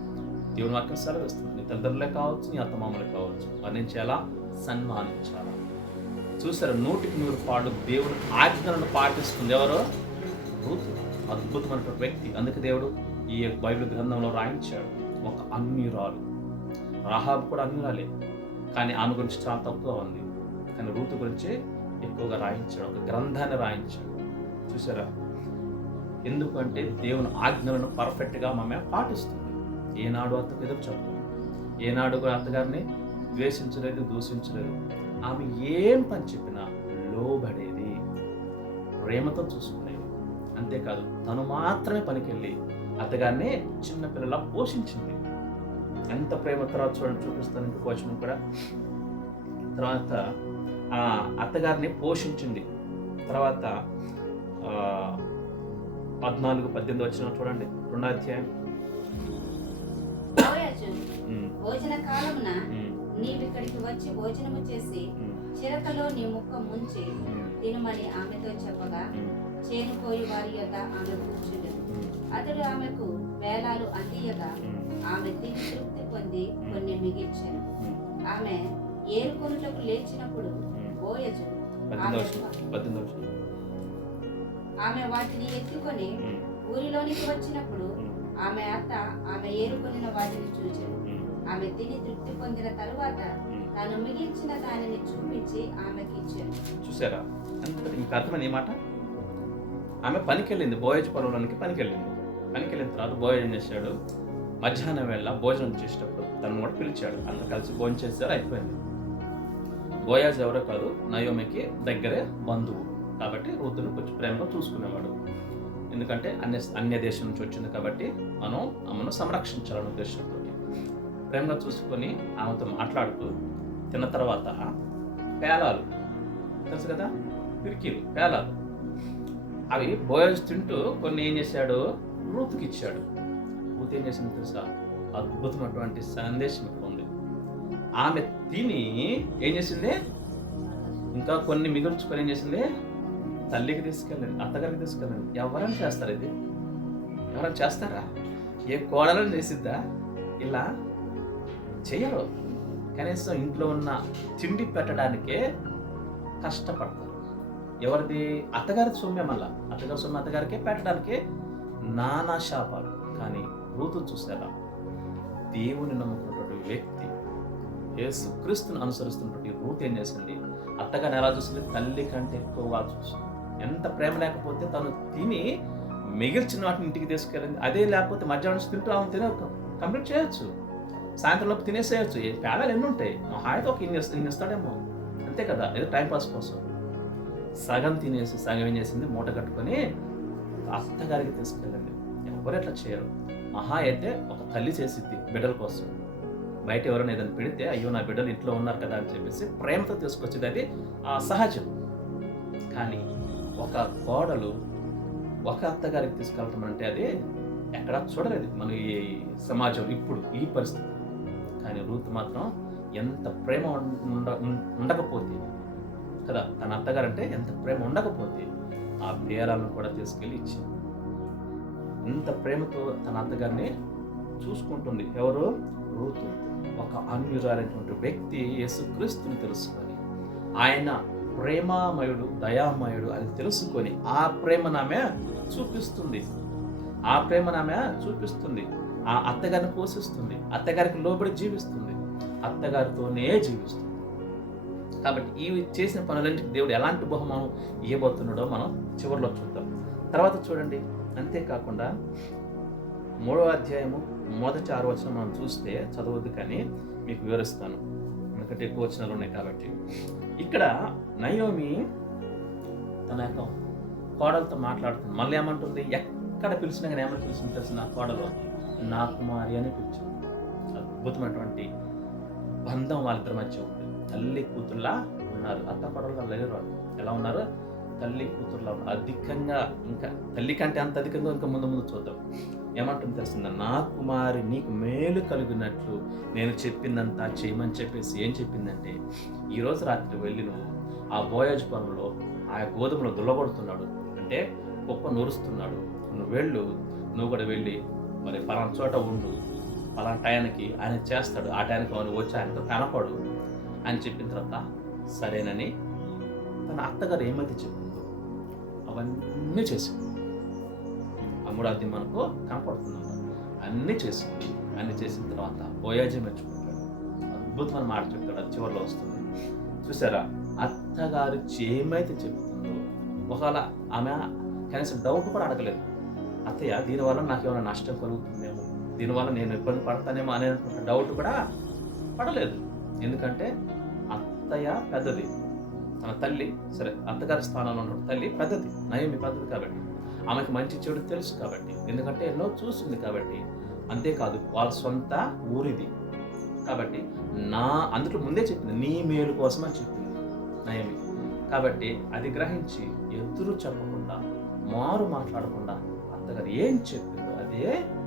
దేవుని వాక్యం సెలవిస్తుంది. నీ తల్లిదండ్రులే కావచ్చు, నీ అత్తమామలే కావచ్చు, వారిని ఎలా సన్మానించాలా? చూసారు, 100కి 100 దేవుని ఆజ్ఞలను పాటిస్తుంది. ఎవరో? రూతు. అద్భుతమైనటువంటి వ్యక్తి. అందుకే దేవుడు ఈ బైబిల్ గ్రంథంలో రాయించాడు. ఒక అన్యురాలు. రాహాబు కూడా అన్యురాలే, కానీ ఆమె గురించి చాలా తక్కువ ఉంది. కానీ రూతు గురించి ఎక్కువగా రాయించాడు, ఒక గ్రంథాన్ని రాయించాడు. చూసారా, ఎందుకంటే దేవుని ఆజ్ఞలను పర్ఫెక్ట్గా ఆమె పాటిస్తుంది. ఏనాడు అత్తకు ఎదురు చెప్పదు, ఏనాడు అత్తగారిని ద్వేషించలేదు, దూషించలేదు. ఆమె ఏం పని చెప్పినా లోబడేది, ప్రేమతో చూసుకునేది. అంతేకాదు, తను మాత్రమే పనికెళ్ళి అత్తగారిని చిన్నపిల్లలా పోషించింది. ఎంత ప్రేమ! తర్వాత చూపిస్తాను ఇంకొక వచనం కూడా. తర్వాత అత్తగారిని పోషించింది. తర్వాత 14-18 వచనం చూడండి, 2వ అధ్యాయం. భోజన కాలమున నీవిక్కడికి వచ్చి భోజనము చేసి చిరకలో నీ ముఖం ముంచి తినుమని ఆమెతో చెప్పగా చేనుకోయి వారి యొద్ద ఆమె కూర్చుండెను. అతడు ఆమెకు పేలాలు అందియగా ఆమె తిని తృప్తి పొంది కొన్ని మిగిల్చెను. ఆమె ఏరుకొనుటకు లేచినప్పుడు బోయజు ఆమె వాటిని ఎత్తుకొని ఊరిలోనికి వచ్చినప్పుడు ఆమె అత్త ఆమె ఏరుకొనిన వాటిని చూచెను. ఆమె తిని తృప్తి పొందిన తరువాత తాను మిగిల్చిన దానిని చూపించి ఆమెకి ఇచ్చాను. చూసారా, ఇంకా అర్థమైంది ఈ మాట. ఆమె పనికి వెళ్ళింది, బోయజ్ పొలంలోనికి పనికి వెళ్ళింది. పనికి వెళ్ళిన తర్వాత బోయజ్ ఏం చేశాడు, మధ్యాహ్నం వేళ భోజనం చేసేటప్పుడు తను కూడా పిలిచాడు. అందరు కలిసి భోజనం చేశారు, అయిపోయింది. బోయాజ్ ఎవరో కాదు, నయోమికి దగ్గరే బంధువు కాబట్టి రూతును కొంచెం ప్రేమగా చూసుకునేవాడు. ఎందుకంటే అన్య దేశం నుంచి వచ్చింది కాబట్టి మనం ఆమెను సంరక్షించాలనే ఉద్దేశంతో ప్రేమగా చూసుకొని ఆమెతో మాట్లాడుతూ తిన్న తర్వాత పేలాలు తెలుసు కదా, పిరికీలు పేలాలు, అవి బోయాజ్ తింటూ కొన్ని ఏం చేశాడు, రూతుకి ఇచ్చాడు. రూత్ ఏం చేసింది తెలుసా, అద్భుతమైనటువంటి సందేశం ఇక్కడ ఉంది. ఆమె తిని ఏం చేసింది, ఇంకా కొన్ని మిగుల్చుకొని ఏం చేసింది, తల్లికి తీసుకెళ్ళండి, అత్తగారికి తీసుకెళ్ళండి. ఎవరైనా చేస్తారు ఇది, ఎవరైనా చేస్తారా? ఏ కోడలను చేసిద్దా? ఇలా చెయ్యరు. కనీసం ఇంట్లో ఉన్న తిండి పెట్టడానికే కష్టపడతారు. ఎవరిది? అత్తగారి సొమ్మె. మళ్ళా అత్తగారి సొమ్మె అత్తగారికే పెట్టడానికే నానా శాపాలు. కానీ రూతు చూసారా, దేవుని నమ్ముకున్నటువంటి వ్యక్తి, యేసు క్రీస్తుని అనుసరిస్తున్నటువంటి రూతు ఏం చేసింది, అత్తగారిని ఎలా చూసింది, తల్లి కంటే ఎక్కువగా చూసింది. ఎంత ప్రేమ లేకపోతే తను తిని మిగిల్చిన వాటిని ఇంటికి తీసుకెళ్ళింది. అదే లేకపోతే మధ్యాహ్నం నుంచి తింటూ ఆమె తినే కంప్లీట్ చేయొచ్చు, సాయంత్రంలోపు తినేసేయచ్చు. పేలాలు ఎన్ని ఉంటాయి, మా హాయిగా ఒక ఇన్ని ఇస్తాడేమో, అంతే కదా, ఏదో టైంపాస్ కోసం. సగం తినేసి సగం ఏం చేసింది, మూట కట్టుకొని అత్తగారికి తీసుకెళ్ళండి. ఎవరు ఎట్లా చేయరు. మహా అయితే ఒక తల్లి చేసిద్ది బిడ్డల కోసం. బయట ఎవరైనా ఏదైనా పెడితే అయ్యో నా బిడ్డలు ఇంట్లో ఉన్నారు కదా అని చెప్పేసి ప్రేమతో తీసుకొచ్చేది, అది సహజం. కానీ ఒక కోడలు ఒక అత్తగారికి తీసుకెళ్ళటం అంటే అది ఎక్కడా చూడలేదు మన ఈ సమాజం ఇప్పుడు ఈ పరిస్థితి. కానీ రూత్ మాత్రం ఎంత ప్రేమ ఉండకపోతే కదా, తన అత్తగారంటే ఎంత ప్రేమ ఉండకపోతే ఆ పేరాలను కూడా తీసుకెళ్ళి ఇచ్చింది. ఇంత ప్రేమతో తన అత్తగారిని చూసుకుంటుంది. ఎవరు? రూతు. ఒక అన్యురాలైనటువంటి వ్యక్తి యేసుక్రీస్తుని తెలుసుకొని, ఆయన ప్రేమామయుడు దయామయుడు అని తెలుసుకొని ఆ ప్రేమను ఆమె చూపిస్తుంది. ఆ ప్రేమను ఆమె చూపిస్తుంది. ఆ అత్తగారిని పోషిస్తుంది, అత్తగారికి లోబడి జీవిస్తుంది, అత్తగారితోనే జీవిస్తుంది. కాబట్టి ఈ చేసిన పనులన్నింటికి దేవుడు ఎలాంటి బహుమానం ఇవ్వబోతున్నాడో మనం చివరిలో చూద్దాం. తర్వాత చూడండి, అంతేకాకుండా 3వ అధ్యాయము మొదటి 6వ వచనం మనం చూస్తే, చదవద్దు కానీ మీకు వివరిస్తాను, ఎందుకంటే ఎక్కువ వచనాలు ఉన్నాయి కాబట్టి. ఇక్కడ నయోమి తన యొక్క కోడలతో మాట్లాడుతుంది. మళ్ళీ ఏమంటుంది, ఎక్కడ పిలిచినా కానీ ఏమని పిలిచిన తెలిసిన కోడలు నా కుమారి అని పిలిచింది. అద్భుతమైనటువంటి బంధం వాళ్ళిద్దరి మధ్య ఉంది. తల్లి కూతుర్లా ఉన్నారు. అత్త కోడలుగా లేరు వాళ్ళు. ఎలా ఉన్నారు? తల్లి కూతుర్లా ఉన్నారు. అధికంగా, ఇంకా తల్లి కంటే అంత అధికంగా ఇంకా ముందు ముందు చూద్దాం. ఏమంటుంది తెలిసిందా, నా కుమారి నీకు మేలు కలిగినట్లు నేను చెప్పిందంతా చేయమని చెప్పేసి ఏం చెప్పిందంటే, ఈరోజు రాత్రి వెళ్ళి నువ్వు ఆ బోయాజ్ పొలంలో ఆ గోధుమలో దుల్లగొడుతున్నాడు అంటే కుప్ప నూరుస్తున్నాడు, నువ్వు వెళ్ళు, నువ్వు కూడా వెళ్ళి మరి పలానా చోట ఉండు, పలానా టయానికి ఆయన చేస్తాడు, ఆ టయానికి నువ్వు వచ్చి ఆయనతో కనపడు అని చెప్పిన తర్వాత సరేనని తన అత్తగారు ఏమైతే చెప్పిందో అవన్నీ చేసింది. అమ్ముడాది మనకు కనపడుతున్నాడు, అన్నీ చేసింది. అన్నీ చేసిన తర్వాత బోయాజీ మెచ్చుకుంటాడు. అద్భుతమైన మాట చెప్తాడు, అది చివరిలో వస్తుంది. చూసారా, అత్తగారు ఏమైతే చెప్తుందో, ఒకవేళ ఆమె కనీసం డౌట్ కూడా అడగలేదు. అత్తయ్య దీనివల్ల నాకు ఏమైనా నష్టం కలుగుతుందేమో, దీనివల్ల నేను ఇబ్బంది పడతానేమో అనే డౌట్ కూడా పడలేదు. ఎందుకంటే అత్తయ్య పెద్దది, తన తల్లి సరే అత్తగారి స్థానంలో ఉన్న తల్లి పెద్దది, నయోమి పెద్దది కాబట్టి ఆమెకు మంచి చెడు తెలుసు కాబట్టి, ఎందుకంటే ఎన్నో చూస్తుంది కాబట్టి. అంతేకాదు వాళ్ళ సొంత ఊరిది కాబట్టి అందులో ముందే చెప్పింది, నీ మేలు కోసం అని చెప్పింది నయోమి. కాబట్టి అది గ్రహించి ఎదురు చెప్పకుండా, మారు మాట్లాడకుండా అత్తగారు ఏం చెప్పిందో అదే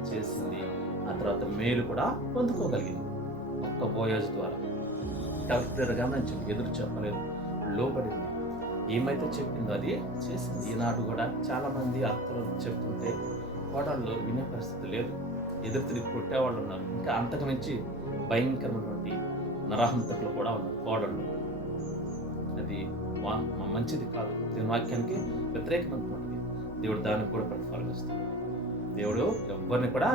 చేసింది. ఆ తర్వాత మేలు కూడా పొందుకోగలిగింది ఒక్క బోయాజు ద్వారా. కాబట్టి గమనించండి, ఎదురు చెప్పలేదు, లోబడింది. ఏమైతే చెప్పిందో అది చేసింది. ఈనాడు కూడా చాలా మంది అత్తలు చెప్తుంటే కోడళ్ళు వినే పరిస్థితి లేదు. ఎదురు తిరిగి కొట్టేవాళ్ళు ఉన్నారు. ఇంకా అంతకు మించి భయంకరమైనటువంటి నరహంతకులు కూడా ఉన్నారు కోడళ్ళు. అది మంచిది కాదు. దేవుని వాక్యానికి వ్యతిరేకమైనటువంటిది. దేవుడు దానికి కూడా ప్రతిఫలం ఇస్తాడు. దేవుడు ఎవరిని కూడా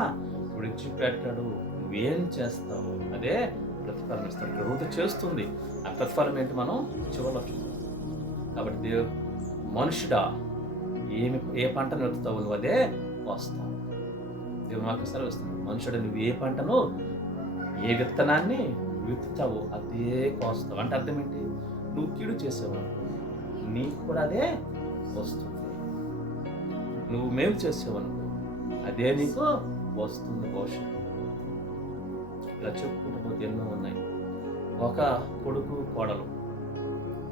విడిచిపెట్టాడు. నువ్వేం చేస్తావు అదే ప్రతిఫలం ఇస్తాడు. ఇక్కడ రూతు చేస్తుంది. ఆ ప్రతిఫలం ఏంటి మనం చివరిలో చూస్తాం. కాబట్టి మనుషుడా ఏ పంటను వెతుకుతావు నువ్వు అదే కోస్తావు. దేవుని వాక్యం సెలవిస్తుంది. మనుషుడు నువ్వు ఏ పంటను ఏ విత్తనాన్ని విత్తుతావు అదే కోస్తావు. అంటే అర్థం ఏంటి? నువ్వు కీడు చేసావు అనుకో నీకు కూడా అదే వస్తుంది. నువ్వు మేలు చేసావు అనుకో అదే నీకు వస్తుంది భవిష్యత్తు. ఇలా చెప్పుకుంటూ పోతే ఎన్నో ఉన్నాయి. ఒక కొడుకు కోడలు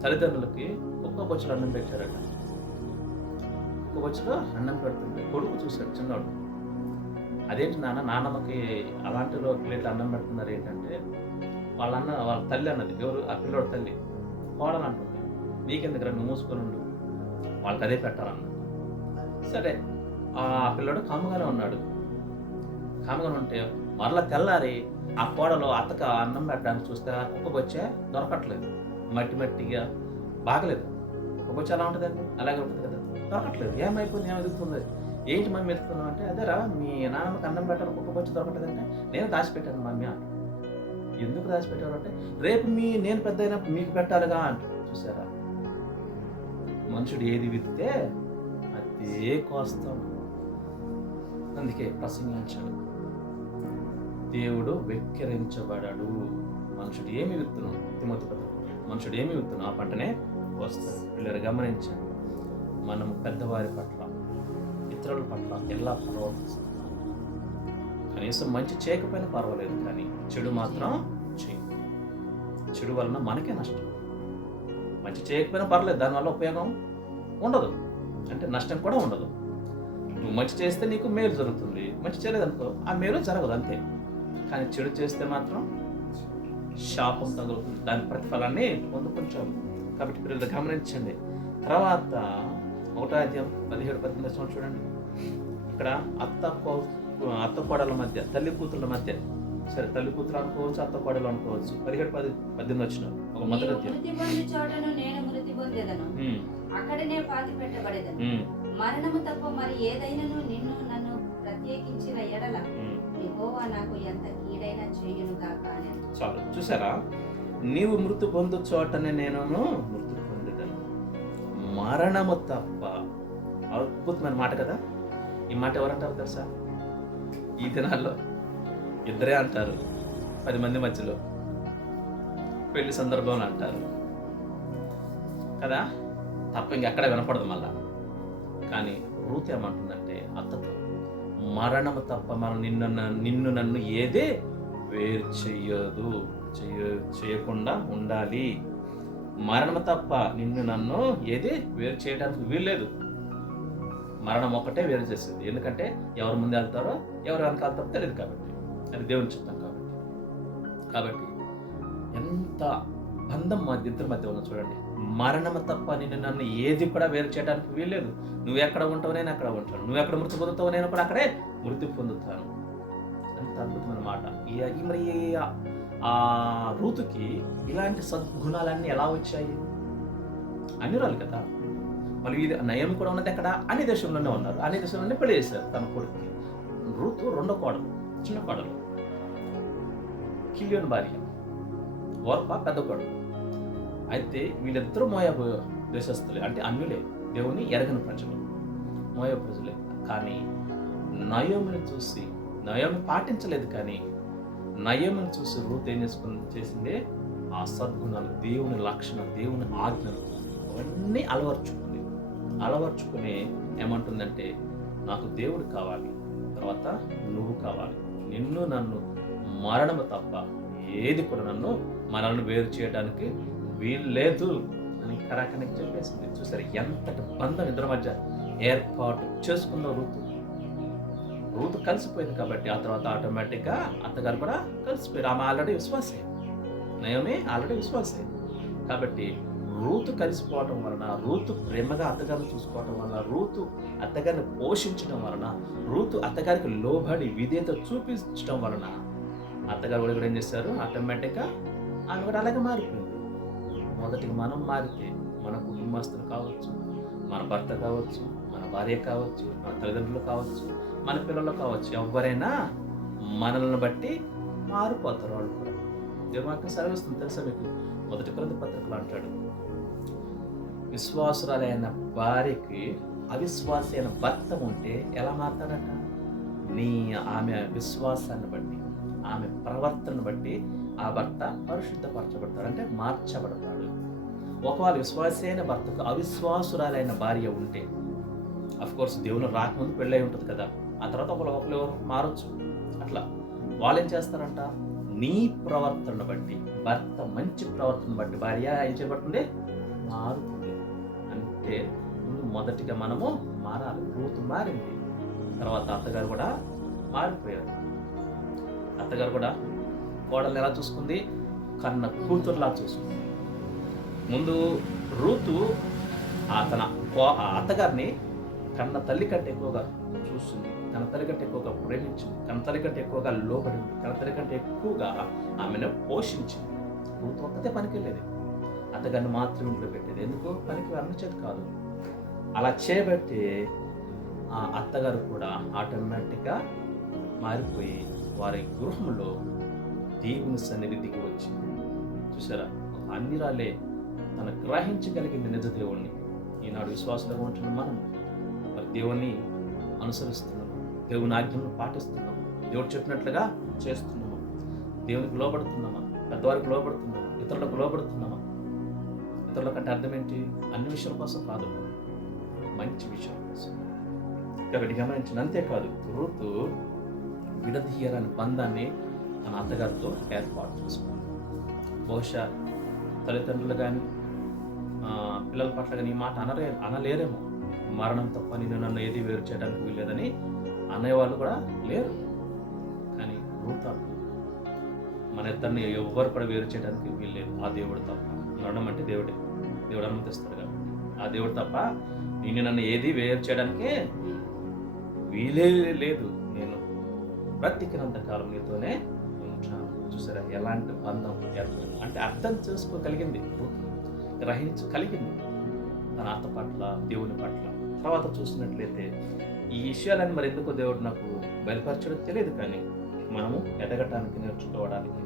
తల్లిదండ్రులకి ఒక్క బొచ్చులో అన్నం పెట్టారట. ఒక్క బొచ్చులో అన్నం పెడుతుంది. కొడుకు చూశాడు చిన్నవాడు. అదేంటి నాన్నమ్మకి అలాంటిలో ప్లేట్ అన్నం పెడుతున్నారు ఏంటంటే వాళ్ళ తల్లి అన్నది. ఎవరు? ఆ పిల్లోడు తల్లి. కోడలు అంటుంది నీకెందుకు నువ్వు మూసుకొని ఉండు, వాళ్ళకి అదే పెట్టాలన్న. సరే ఆ పిల్లోడు కాముగానే ఉన్నాడు. కాముగానే ఉంటే మరలా తెల్లారి ఆ కోడలు అత్తక అన్నం పెట్టడానికి చూస్తే కుక్కబొచ్చే దొరకట్లేదు. మట్టిగా బాగలేదు. కుక్కబొచ్చే అలా ఉంటుందండి, అలాగే ఉంటుంది కదా, దొరకట్లేదు. ఏమైపోయింది, ఏం ఎదుగుతుంది, ఏంటి మమ్మీ ఎదుగుతున్నావు అంటే అదేరా మీ నాన్నమ్మకి అన్నం పెట్టాలి కుక్కబొచ్చే దొరకట్లేదంటే నేను దాచిపెట్టాను మమ్మీ అంట. ఎందుకు దాచిపెట్టారు అంటే రేపు నేను పెద్ద అయినప్పుడు మీకు పెట్టాలిగా అంట. చూసారా, మనుషుడు ఏది విత్తే అదే కోస్తాడు. అందుకే ప్రసంగించాడు, దేవుడు వెక్కిరించబడాడు. మనుషుడు ఏమి విత్తును, తిమోతి పత్రిక, మనుషుడు ఏమి విత్తును ఆ పంటనే కోస్తాడు. పిల్లలు గమనించండి, మనం పెద్దవారి పట్ల ఇతరుల పట్ల ఎలా ప్రవర్తిస్తున్నాం. కనీసం మంచి చేయకపోయినా పర్వాలేదు, కానీ చెడు మాత్రం చేయి. చెడు వలన మనకే నష్టం. మంచి చేయకపోయినా పర్లేదు, దానివల్ల ఉపయోగం ఉండదు, అంటే నష్టం కూడా ఉండదు. నువ్వు మంచి చేస్తే నీకు మేలు జరుగుతుంది, మంచి చేయలేదు అనుకో ఆ మేలు జరగదు, అంతే. కానీ చెడు చేస్తే మాత్రం శాపం తగులుతుంది, దాని ప్రతిఫలాన్ని పొందుకుంటాము. కాబట్టి పిల్లలు గమనించండి. తర్వాత 1వ అధ్యాయం 17-18 చూడండి. ఇక్కడ అత్త కోడల మధ్య, తల్లి కూతుర్ల మధ్య, సరే తల్లి కూతురు అనుకోవచ్చు, అత్త కోడలు అనుకోవచ్చు. 17-18 వచ్చిన ఒక మొదటి అధ్యాయం. అక్కడనే పాతి పెట్టబడేదను. మరణము తప్ప మరి ఏదైనాను నిన్ను నన్ను ప్రత్యేకించిన ఎడల యెహోవా నాకు ఎంత కీడైనా చేయును గాక అని. చాలు, చూసారా, నీవు మృతి పొందు చోటనే నేను మృతి పొందేదను, మరణము తప్ప. అద్భుతమైన మాట కదా. ఈ మాట ఎవరంటారు తెలుసా? ఈ దినాల్లో ఇద్దరే అంటారు, 10 మంది మధ్యలో పెళ్లి సందర్భంలో అంటారు కదా, తప్ప ఇంకెక్కడ వినపడదు మళ్ళా. కానీ రూత్ ఏమంటుందంటే అత్తతో, మరణము తప్ప మనం నిన్ను నన్ను ఏదే వేరు చేయకుండా ఉండాలి. మరణము తప్ప నిన్ను నన్ను ఏది వేరు చేయడానికి వీల్లేదు. మరణం ఒకటే వేరు చేస్తుంది. ఎందుకంటే ఎవరు ముందు వెళ్తారో ఎవరు వెనక వెళ్తారో తెలియదు కాబట్టి, అది దేవుని చిత్తం కాబట్టి ఎంత బంధం మా ఇద్దరి మధ్య ఉందో చూడండి. మరణము తప్ప నిన్ను నన్ను ఏది కూడా వేరు చేయడానికి వీల్లేదు. నువ్వు ఎక్కడ ఉంటావు నేను అక్కడ ఉంటాను, నువ్వు ఎక్కడ మృతి పొందుతావు నేను కూడా అక్కడే మృతి పొందుతాను. ఎంత అద్భుతమైన మాట. మరి ఆ రూతుకి ఇలాంటి సద్గుణాలన్నీ ఎలా వచ్చాయి? అన్యురాలు కదా. మళ్ళీ ఇది నయం కూడా ఉన్నది ఎక్కడ? అన్ని దేశంలోనే ఉన్నారు, అన్ని దేశంలోనే పెళ్లి చేశారు తన కొడుకుకి. రూతు రెండో కోడలు, చిన్న కోడలు, కిలియోన్ భార్య, ఓర్పా పెద్ద కోడలు. అయితే వీళ్ళిద్దరూ మోయాబు దేశస్తులే, అంటే అన్యులే, దేవుని ఎరగని ప్రజలు, మోయాబు ప్రజలే. కానీ నయోమిని చూసి, నయోమి పాటించలేదు, కానీ నయోమిని చూసి రూత్ ఏం చేసింది? ఆ సద్గుణాలు, దేవుని లక్షణం, దేవుని ఆజ్ఞలు అవన్నీ అలవర్చుకుని ఏమంటుందంటే, నాకు దేవుడు కావాలి, తర్వాత నువ్వు కావాలి, నిన్ను నన్ను మరణము తప్ప ఏది కూడా మనల్ని వేరు చేయడానికి వీల్లేదు అని కరాకనికి చెప్పేసింది. చూసారు ఎంతటి బంధం ఇద్దరి మధ్య ఏర్పాటు చేసుకుందో రూతు కలిసిపోయింది. కాబట్టి ఆ తర్వాత ఆటోమేటిక్గా అత్తగారు కూడా కలిసిపోయారు. ఆమె ఆల్రెడీ విశ్వాసే, నయోమి ఆల్రెడీ విశ్వాసే. కాబట్టి రూతు కలిసిపోవటం వలన, రూతు ప్రేమగా అత్తగారిని చూసుకోవటం వలన, రూతు అత్తగారిని పోషించడం వలన, రూతు అత్తగారికి లోబడి విధేయత చూపించడం వలన అత్తగారు కూడా ఏం చేశారు, ఆటోమేటిక్గా ఆమె కూడా అలాగే మారిపోయింది. మొదటిగా మనం మారితే మన కుటుంబస్తులు కావచ్చు, మన భర్త కావచ్చు, మన భార్య కావచ్చు, మన తల్లిదండ్రులు కావచ్చు, మన పిల్లలు కావచ్చు, ఎవరైనా మనల్ని బట్టి మారిపోతారు. వాళ్ళు కూడా దేవుని సెలవిస్తుంది తెలుసా మీకు? 1 కొరింథీ పత్రికలో అంటాడు, విశ్వాసురాలైన భార్యకి అవిశ్వాసి అయిన భర్త ఉంటే ఎలా మారుతాడట? ఆమె విశ్వాసాన్ని బట్టి, ఆమె ప్రవర్తనను బట్టి ఆ భర్త పరిశుద్ధపరచబడతాడు, అంటే మార్చబడతాడు. ఒకవేళ విశ్వాసి అయిన భర్తకు అవిశ్వాసురాలైన భార్య ఉంటే, అఫ్కోర్స్ దేవుని రాకముందు పెళ్ళై ఉంటుంది కదా, ఆ తర్వాత ఒకరు మారచ్చు. అట్లా వాళ్ళు ఏం చేస్తారంట, నీ ప్రవర్తనను బట్టి, భర్త మంచి ప్రవర్తన బట్టి భార్య ఏం చేయబడుతుంది, మారుతుంది. అంటే మొదటిగా మనము మారాలి. రూతు మారింది, తర్వాత అత్తగారు కూడా మారిపోయారు. అత్తగారు కూడా కోడల్ని ఎలా చూసుకుంది, కన్న కూతురులా చూసుకుంది. ముందు రూతు తన అత్తగారిని కన్న తల్లి కంటే ఎక్కువగా చూస్తుంది, కన్న తల్లి కంటే ఎక్కువగా ప్రేమించింది, కన్న తల్లి కంటే ఎక్కువగా లోబడింది, కన్న తల్లి కంటే ఎక్కువగా ఆమెను పోషించింది. రూతు ఒక్కతే పనికి వెళ్ళేది, అత్తగారిని మాత్రం ఇంట్లో పెట్టేది. ఎందుకు? పనికి అనిచేది కాదు. అలా చేయబట్టి ఆ అత్తగారు కూడా ఆటోమేటిక్గా మారిపోయి వారి గృహంలో దేవుని సన్నిధికి వచ్చింది. చూసారా, అన్నిరాలే తన గ్రహించగలిగింది నిజ దేవుణ్ణి. ఈనాడు విశ్వాసంగా ఉంటున్న మనం మరి దేవుణ్ణి అనుసరిస్తున్నాము, దేవుని ఆజ్ఞలను పాటిస్తున్నాము, దేవుడు చెప్పినట్లుగా చేస్తున్నాము, దేవునికి లోబడుతున్నామా, పెద్దవారికి లోబడుతున్నామా, ఇతరులకు లోబడుతున్నామా? ఇతరుల కంటే అర్థం ఏంటి? అన్ని విషయాల కోసం కాదు, మంచి విషయాల కోసం. కాబట్టి గమనించిన, అంతేకాదు రూతు విడదీయరాని బంధాన్ని తన అత్తగారితో ఏర్పాటు చేసుకుంది. బహుశా తల్లిదండ్రులు కానీ పిల్లల పట్ల కానీ ఈ మాట అనలేరేమో. మరణం తప్ప నన్ను ఏది వేరు చేయడానికి వీల్లేదని అనేవాళ్ళు కూడా లేరు. కానీ రూతు మన ఇద్దరిని ఎవ్వరు కూడా వేరు చేయడానికి వీల్లేదు, ఆ దేవుడు తప్ప. మరణం అంటే దేవుడు అనుమతిస్తాడు కదా, ఆ దేవుడు తప్ప నన్ను ఏది వేరు చేయడానికే వీలే లేదు. నేను బ్రతికినంత కాలం నీతోనే ఉంటాను. చూసారా ఎలాంటి బంధం ఏర్పడింది అంటే, అర్థం చేసుకోగలిగింది, గ్రహించగలిగింది తన అత్త పట్ల, దేవుని పట్ల. తర్వాత చూసినట్లయితే ఈ విషయాలని మరి ఎందుకో దేవుడు నాకు బయలుపరచడం తెలియదు, కానీ మనము ఎదగటానికి, నేర్చుకోవడానికి.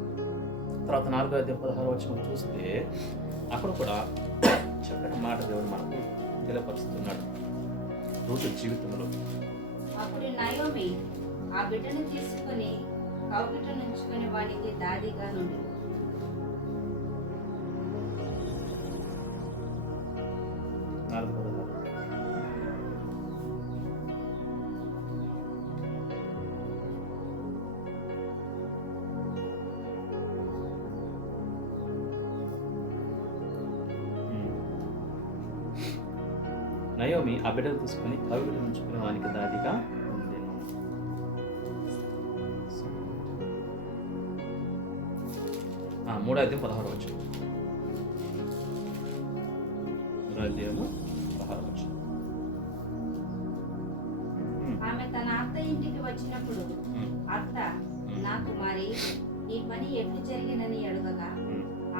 తర్వాత 4వ అధ్యాయం 16వ వచనం చూస్తే అక్కడ కూడా చక్కటి మాట దేవుడు మనకు తెలియపరుస్తున్నాడు రూతు జీవితంలో. అప్పుడు నయోమి ఆ బిడ్డను తీసుకుని కౌగిట నుంచుకొని వానికి దాదిగా నుండి. నయోమి ఆ బిడ్డను తీసుకుని కవిట నుంచుకునే వానికి దాదిగా ఉండేను. 3వ అధ్యాయం 16వ వచనం. 3వ అధ్యాయము 16వ వచనం. ఆమె తన అత్త ఇంటికి వచ్చినప్పుడు అత్త నా కుమారి ఈ పని ఎట్లు జరిగినని అడగగా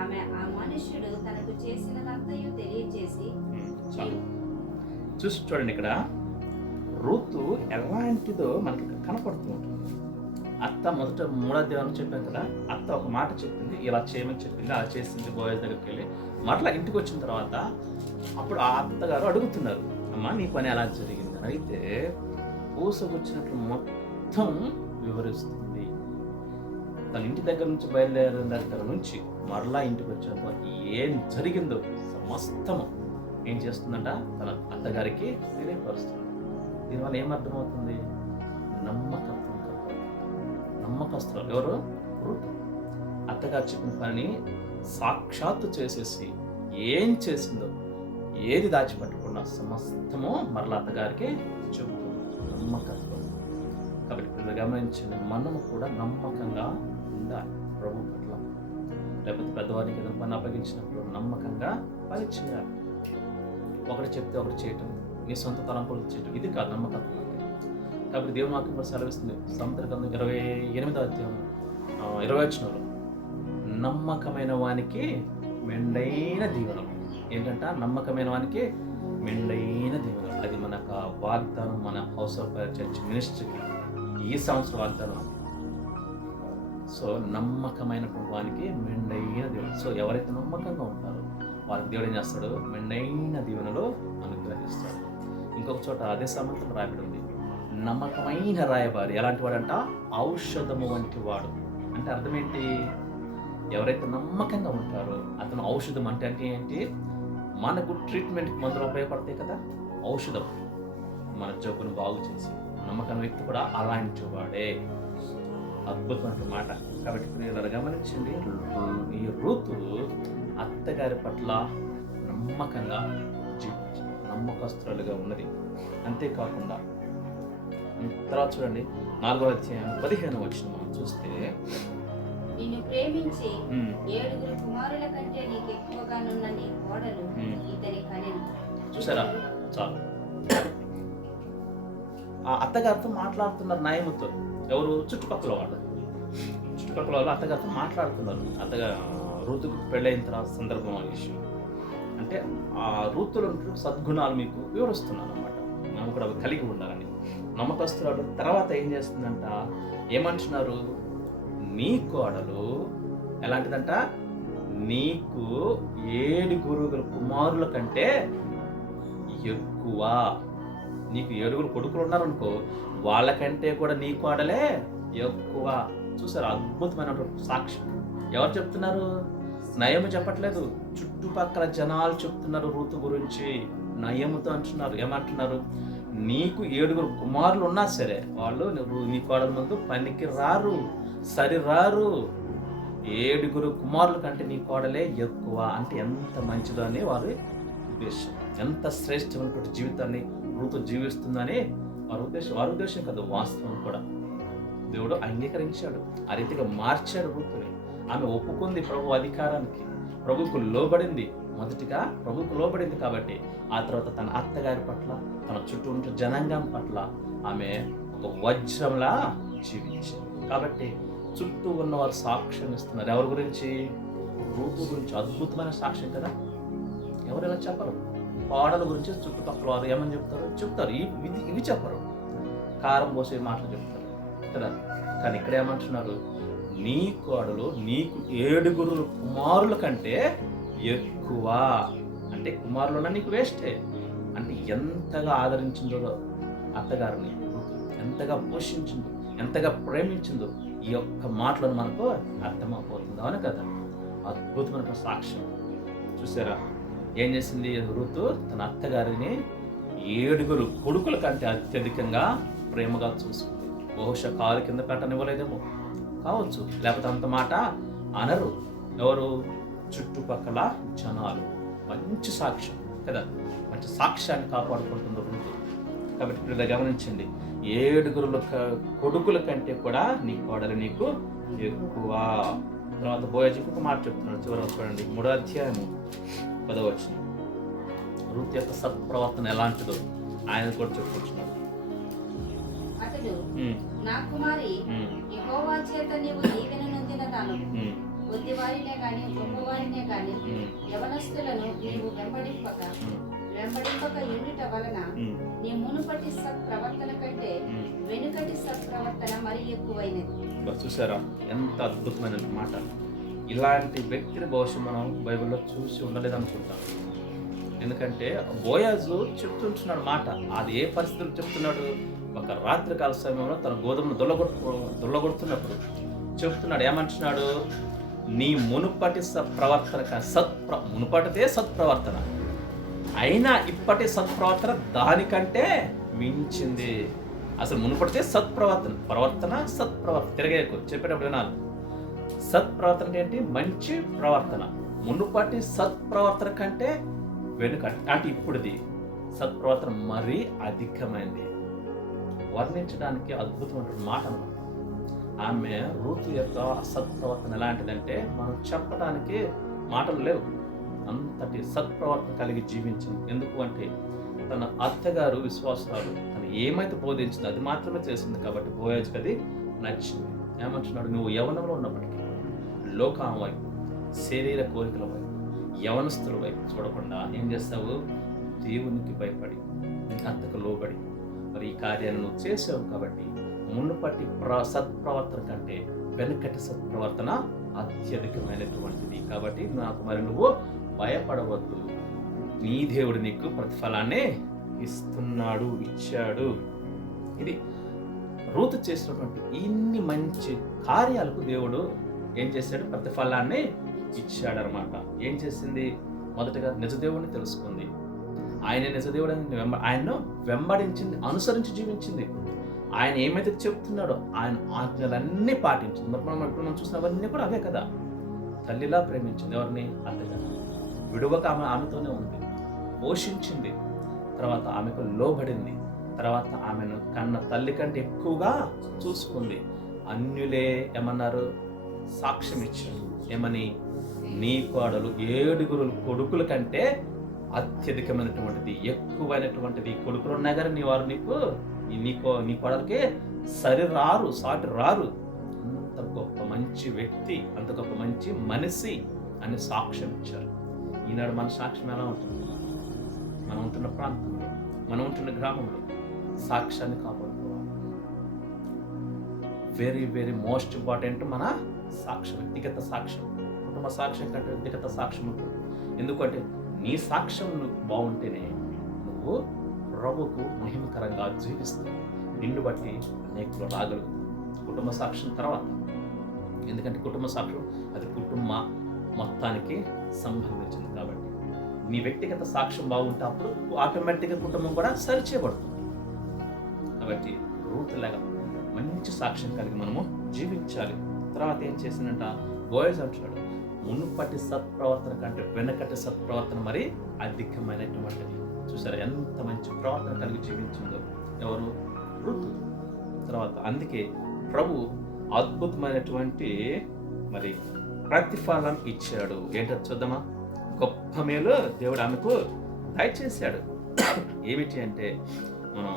ఆమె ఆ మనుష్యుడు తనకు చేసినదంతయు తెలియజేసి. చూసి చూడండి, ఇక్కడ రూతు ఎలాంటిదో మనకి కనపడుతూ ఉంటుంది. అత్త మొదట 3వ అధ్యాయం చెప్పాను కదా, అత్త ఒక మాట చెప్పింది, ఇలా చేయమని చెప్పింది, అలా చేసింది. బోయజ్ దగ్గరికి వెళ్ళి మరలా ఇంటికి వచ్చిన తర్వాత అప్పుడు ఆ అత్తగారు అడుగుతున్నారు, అమ్మ నీ పని ఎలా జరిగింది అని. అయితే పూసగుచ్చినట్లు మొత్తం వివరిస్తుంది. తన ఇంటి దగ్గర నుంచి బయలుదేరిన దగ్గర నుంచి మరలా ఇంటికి వచ్చిన ఏం జరిగిందో సమస్తము ఏం చేస్తుందంట, తన అత్తగారికి తెలియపరుస్తుంది. దీనివల్ల ఏమర్థమవుతుంది? నమ్మకస్తులు ఎవరు? రూతు. అత్తగారు చెప్పిన పని సాక్షాత్తు చేసేసి ఏం చేసిందో, ఏది దాచిపెట్టకుండా సమస్తము మరలా అత్తగారికి చెబుతుంది. నమ్మకత్వం. కాబట్టి ఇప్పుడు గమనించిన మనము కూడా నమ్మకంగా ఉండాలి ప్రభు పట్ల. లేకపోతే పెద్దవారికి ఏదైనా పని అప్పగించినప్పుడు నమ్మకంగా పని చేయాలి. ఒకటి చెప్తే ఒకటి చేయటం, నీ సొంత తలంపులు చేయటం, ఇది కాదు నమ్మకత్వం అంటే. కాబట్టి దేవుని వాక్యం కూడా సెలవిస్తుంది. సముద్ర గ్రంథం 28వ అధ్యాయం 20వ వచనంలో, నమ్మకమైన వానికి మెండైన దీవెనలు. ఏంటంట? నమ్మకమైన వానికి మెండైన దీవెనలు. అది మనకు వాగ్దానం, మన హౌస్ ఆఫ్ చర్చ్ మినిస్ట్రీకి ఈ సంవత్సరం వాగ్దానం. సో నమ్మకమైనటువంటి వానికి మెండైన దీవెనలు. సో ఎవరైతే నమ్మకంగా ఉంటారో వారికి దేవుడు ఏం చేస్తాడు? మెండైన దీవెనలు అనుగ్రహిస్తాడు. ఇంకొక చోట అదే సామెతలో రాయబడి ఉంది, నమ్మకమైన రాయబారి ఎలాంటి వాడంట? ఔషధము వంటి వాడు. అంటే అర్థం ఏంటి? ఎవరైతే నమ్మకంగా ఉంటారో అతను ఔషధం. అంటే ఏంటి? మనకు ట్రీట్మెంట్కి మందులు ఉపయోగపడతాయి కదా, ఔషధం మన జబ్బును బాగు చేసి. నమ్మకం వ్యక్తి కూడా అలాంటి వాడే. అద్భుతమైన మాట. కాబట్టి ఇప్పుడు గమనించండి, ఈ రూతు అత్తగారి పట్ల నమ్మకంగా జీవించింది, నమ్మకస్తురాలుగా ఉన్నది. అంతేకాకుండా తర్వాత చూడండి 4వ అధ్యాయం 15వ వచనం మనం చూస్తే, నిన్ను ప్రేమించి 7 కుమారుల కంటే నీకు ఎక్కువగానున్న నీ కోడలు ఇతని కనెను. చూసారా? చాలు. ఆ అత్తగారితో మాట్లాడుతున్నారు నయముతో. ఎవరు? చుట్టుపక్కల వాళ్ళు. చుట్టుపక్కల వాళ్ళు అత్తగారితో మాట్లాడుతున్నారు. రూతుకు పెళ్ళైన తర్వాత సందర్భం విషయం అంటే ఆ రూతులో సద్గుణాలు మీకు వివరిస్తున్నాను అనమాట. మనం కూడా అవి కలిగి ఉండాలని. నమ్మకస్తురాలు తర్వాత ఏం చేస్తుందంట? ఏమంటున్నారు? నీ కోడలు ఎలాంటిదంట? నీకు 7 కుమారుల కంటే ఎక్కువ. నీకు 7 కొడుకులు ఉన్నారనుకో, వాళ్ళకంటే కూడా నీ కోడలే ఎక్కువ. చూసారు? అద్భుతమైనటువంటి సాక్ష్యం. ఎవరు చెప్తున్నారు? నయము చెప్పట్లేదు, చుట్టుపక్కల జనాలు చెప్తున్నారు రూతు గురించి. నయముతో అంటున్నారు. ఏమంటున్నారు? నీకు 7 కుమారులు ఉన్నా సరే వాళ్ళు నీ కోడల ముందు పనికి రారు, సరిరారు. 7 కుమారుల కంటే నీ కోడలే ఎక్కువ. అంటే ఎంత మంచిదో అని వారి ఉద్దేశం. ఎంత శ్రేష్టమైనటువంటి జీవితాన్ని రూతు జీవిస్తుందని వారి ఉద్దేశం. వారి ఉద్దేశం కాదు, వాస్తవం కూడా. దేవుడు అంగీకరించాడు, ఆ రీతిగా మార్చాడు రూతుని. ఆమె ఒప్పుకుంది ప్రభు అధికారానికి, ప్రభుకు లోబడింది. మొదటిగా ప్రభుకు లోబడింది కాబట్టి ఆ తర్వాత తన అత్తగారి పట్ల, తన చుట్టూ ఉన్న జనాంగం పట్ల ఆమె ఒక వజ్రంలా జీవించింది. కాబట్టి చుట్టూ ఉన్నవారు సాక్ష్యం ఇస్తున్నారు. ఎవరి గురించి? రూతు గురించి. అద్భుతమైన సాక్ష్యం కదా. ఎవరైనా చెప్పరు. కోడల గురించి చుట్టుపక్కల వారు ఏమని చెప్తారు. ఇవి చెప్పరు. కారం పోసే మాటలు చెప్తారు కదా. కానీ ఇక్కడ ఏమంటున్నారు? నీ కోడలు నీకు 7 కుమారుల కంటే ఎక్కువ. అంటే కుమారులున్నా నీకు వేస్టే. అంటే ఎంతగా ఆదరించిందో అత్తగారిని, ఎంతగా పోషించిందో, ఎంతగా ప్రేమించిందో ఈ యొక్క మాటలను మనకు అర్థమైపోతుంది. అవును కదా? అద్భుతమైన సాక్ష్యం. చూసారా? ఏం చేసింది రూతు? తన అత్తగారిని 7 కొడుకుల కంటే అత్యధికంగా ప్రేమగా చూసుకుంది. బహుశా కాలు కింద పెట్టనివ్వలేదేమో కావచ్చు, లేకపోతే అంత మాట అనరు. ఎవరు? చుట్టుపక్కల జనాలు. మంచి సాక్ష్యం కదా. మంచి సాక్ష్యాన్ని కాపాడుకుంటుంది రూతు. కాబట్టి ఇప్పుడు గమనించండి, 7 కొడుకుల కంటే కూడా నీ కోడలు నీకు ఎక్కువ. తర్వాత బోయజ్ ఇంకొక మాట చెప్తున్నాడు. చివరి చూడండి 3వ అధ్యాయము 10వ వచనం. రూతు యొక్క సత్ప్రవర్తన ఎలాంటిదో ఆయన కూడా చెప్పుకుంటున్నాడు. అతడు, నా కుమారి, యెహోవా చేత నీవు దీవెన నొందిన దానవు. కొద్దివారినే గాని గొప్పవారినే గాని యవనస్తులను నీవు వెంబడింపక ఉండుట వలన నీ మునుపటి సత్ప్రవర్తన కంటే వెనుకటి సత్ప్రవర్తన మరి ఎక్కువైనది. చూసారా? ఎంత అద్భుతమైన మాట. ఇలాంటి వ్యక్తిని బహుశా మనం బైబిల్లో చూసి ఉండలేదనుకుంటాం. ఎందుకంటే బోయాజు చెప్తుంటున్నాడు మాట. అది ఏ పరిస్థితులు చెప్తున్నాడు? ఒక రాత్రికాల సమయంలో తన గోధుమను దొల్లగొడుతున్నప్పుడు చెప్తున్నాడు. ఏమంటున్నాడు? నీ మునుపటి మునుపటిదే సత్ప్రవర్తన అయినా ఇప్పటి సత్ప్రవర్తన దానికంటే మించింది. అసలు మునుపటిదే సత్ప్రవర్తన తిరగేకు చెప్పేటప్పుడు వినాలి. సత్ప్రవర్తన అంటే ఏంటి? మంచి ప్రవర్తన. మునుపటి సత్ప్రవర్తన కంటే వెనుకటి అంటే ఇప్పుడుది సత్ప్రవర్తన మరీ అధికమైంది. వర్ణించడానికి అద్భుతమైన మాట అన్నమాట. ఆమె రూతు యొక్క సత్ప్రవర్తన ఎలాంటిదంటే మనం చెప్పడానికి మాటలు లేవు. అంతటి సత్ప్రవర్తన కలిగి జీవించింది. ఎందుకు అంటే తన అత్తగారు విశ్వాసాలు తను ఏమైతే బోధించిందో అది మాత్రమే చేసింది కాబట్టి బోయాజుకి అది నచ్చింది. ఏమంటున్నాడు, నువ్వు యవనంలో ఉన్నప్పటికీ లోకం వైపు, శరీర కోరికల వైపు, యవనస్తుల వైపు చూడకుండా ఏం చేస్తావు, దేవునికి భయపడి నీ అత్తకు లోబడి మరి ఈ కార్యాన్ని నువ్వు చేసావు కాబట్టి మునుపటి సత్ప్రవర్తన కంటే వెనుకటి సత్ప్రవర్తన అత్యధికమైనటువంటిది. కాబట్టి నాకు మరి నువ్వు భయపడవద్దు, నీ దేవుడు నీకు ప్రతిఫలాన్ని ఇచ్చాడు. ఇది రూతు చేసినటువంటి ఇన్ని మంచి కార్యాలకు దేవుడు ఏం చేశాడు, ప్రతిఫలాన్ని ఇచ్చాడనమాట. ఏం చేసింది, మొదటగా నిజదేవుడిని తెలుసుకుంది, ఆయన నిజదేవుడని ఆయన్ను వెంబడించింది, అనుసరించి జీవించింది. ఆయన ఏమైతే చెప్తున్నాడో ఆయన ఆజ్ఞలన్నీ పాటించింది. మరి మనం చూసినవన్నీ కూడా అవే కదా. తల్లిలా ప్రేమించింది ఎవరిని, అత్తగారు. విడువక ఆమెతోనే ఉంది, పోషించింది, తర్వాత ఆమెకు లోబడింది, తర్వాత ఆమెను కన్న తల్లి కంటే ఎక్కువగా చూసుకుంది. అన్యులే ఏమన్నారు, సాక్ష్యం ఇచ్చారు. ఏమని, నీ కోడలు 7 కొడుకుల కంటే అత్యధికమైనటువంటిది, ఎక్కువైనటువంటిది కొడుకులు ఉన్నాయి కానీ నీ వారు నీ కోడలకి సాటి రారు. అంత గొప్ప మంచి వ్యక్తి, అంత గొప్ప మంచి మనిషి అని సాక్ష్యం ఇచ్చారు. ఈనాడు మన సాక్ష్యం ఎలా ఉంటుంది, మనం ఉంటున్న ప్రాంతంలో, మనం ఉంటున్న గ్రామంలో సాక్ష్యాన్ని కాపాడుకోవాలి. వెరీ వెరీ మోస్ట్ ఇంపార్టెంట్ మన సాక్ష్యం, వ్యక్తిగత సాక్ష్యం. కుటుంబ సాక్ష్యం కంటే వ్యక్తిగత సాక్ష్యం ఉంటుంది. ఎందుకంటే నీ సాక్ష్యం నువ్వు బాగుంటేనే నువ్వు ప్రభువుకు మహిమకరంగా జీవిస్తావు. నిన్ను బట్టి అనేకులు రాగలుగుతావు. కుటుంబ సాక్ష్యం తర్వాత, ఎందుకంటే కుటుంబ సాక్ష్యం అది కుటుంబ మొత్తానికి సంబంధించింది కాబట్టి నీ వ్యక్తిగత సాక్ష్యం బాగుంటే అప్పుడు ఆటోమేటిక్గా కుటుంబం కూడా సరిచేయబడుతుంది. కాబట్టి రూతులాగా మంచి సాక్ష్యం కలిగి మనము జీవించాలి. తర్వాత ఏం చేసిందంట, బోయజ్ అంటున్నాడు, మునుపటి సత్ప్రవర్తన కంటే వెనకటి సత్ప్రవర్తన మరి అధికమైనటువంటిది. చూసారా ఎంత మంచి ప్రవర్తన కలిగి జీవించిందో ఎవరు, రూతు. తర్వాత అందుకే ప్రభు అద్భుతమైనటువంటి మరి ప్రతిఫలం ఇచ్చాడు. ఏంటో చూద్దామా, గొప్ప మేలు దేవుడు ఆమెకు దయచేశాడు. ఏమిటి అంటే, మనం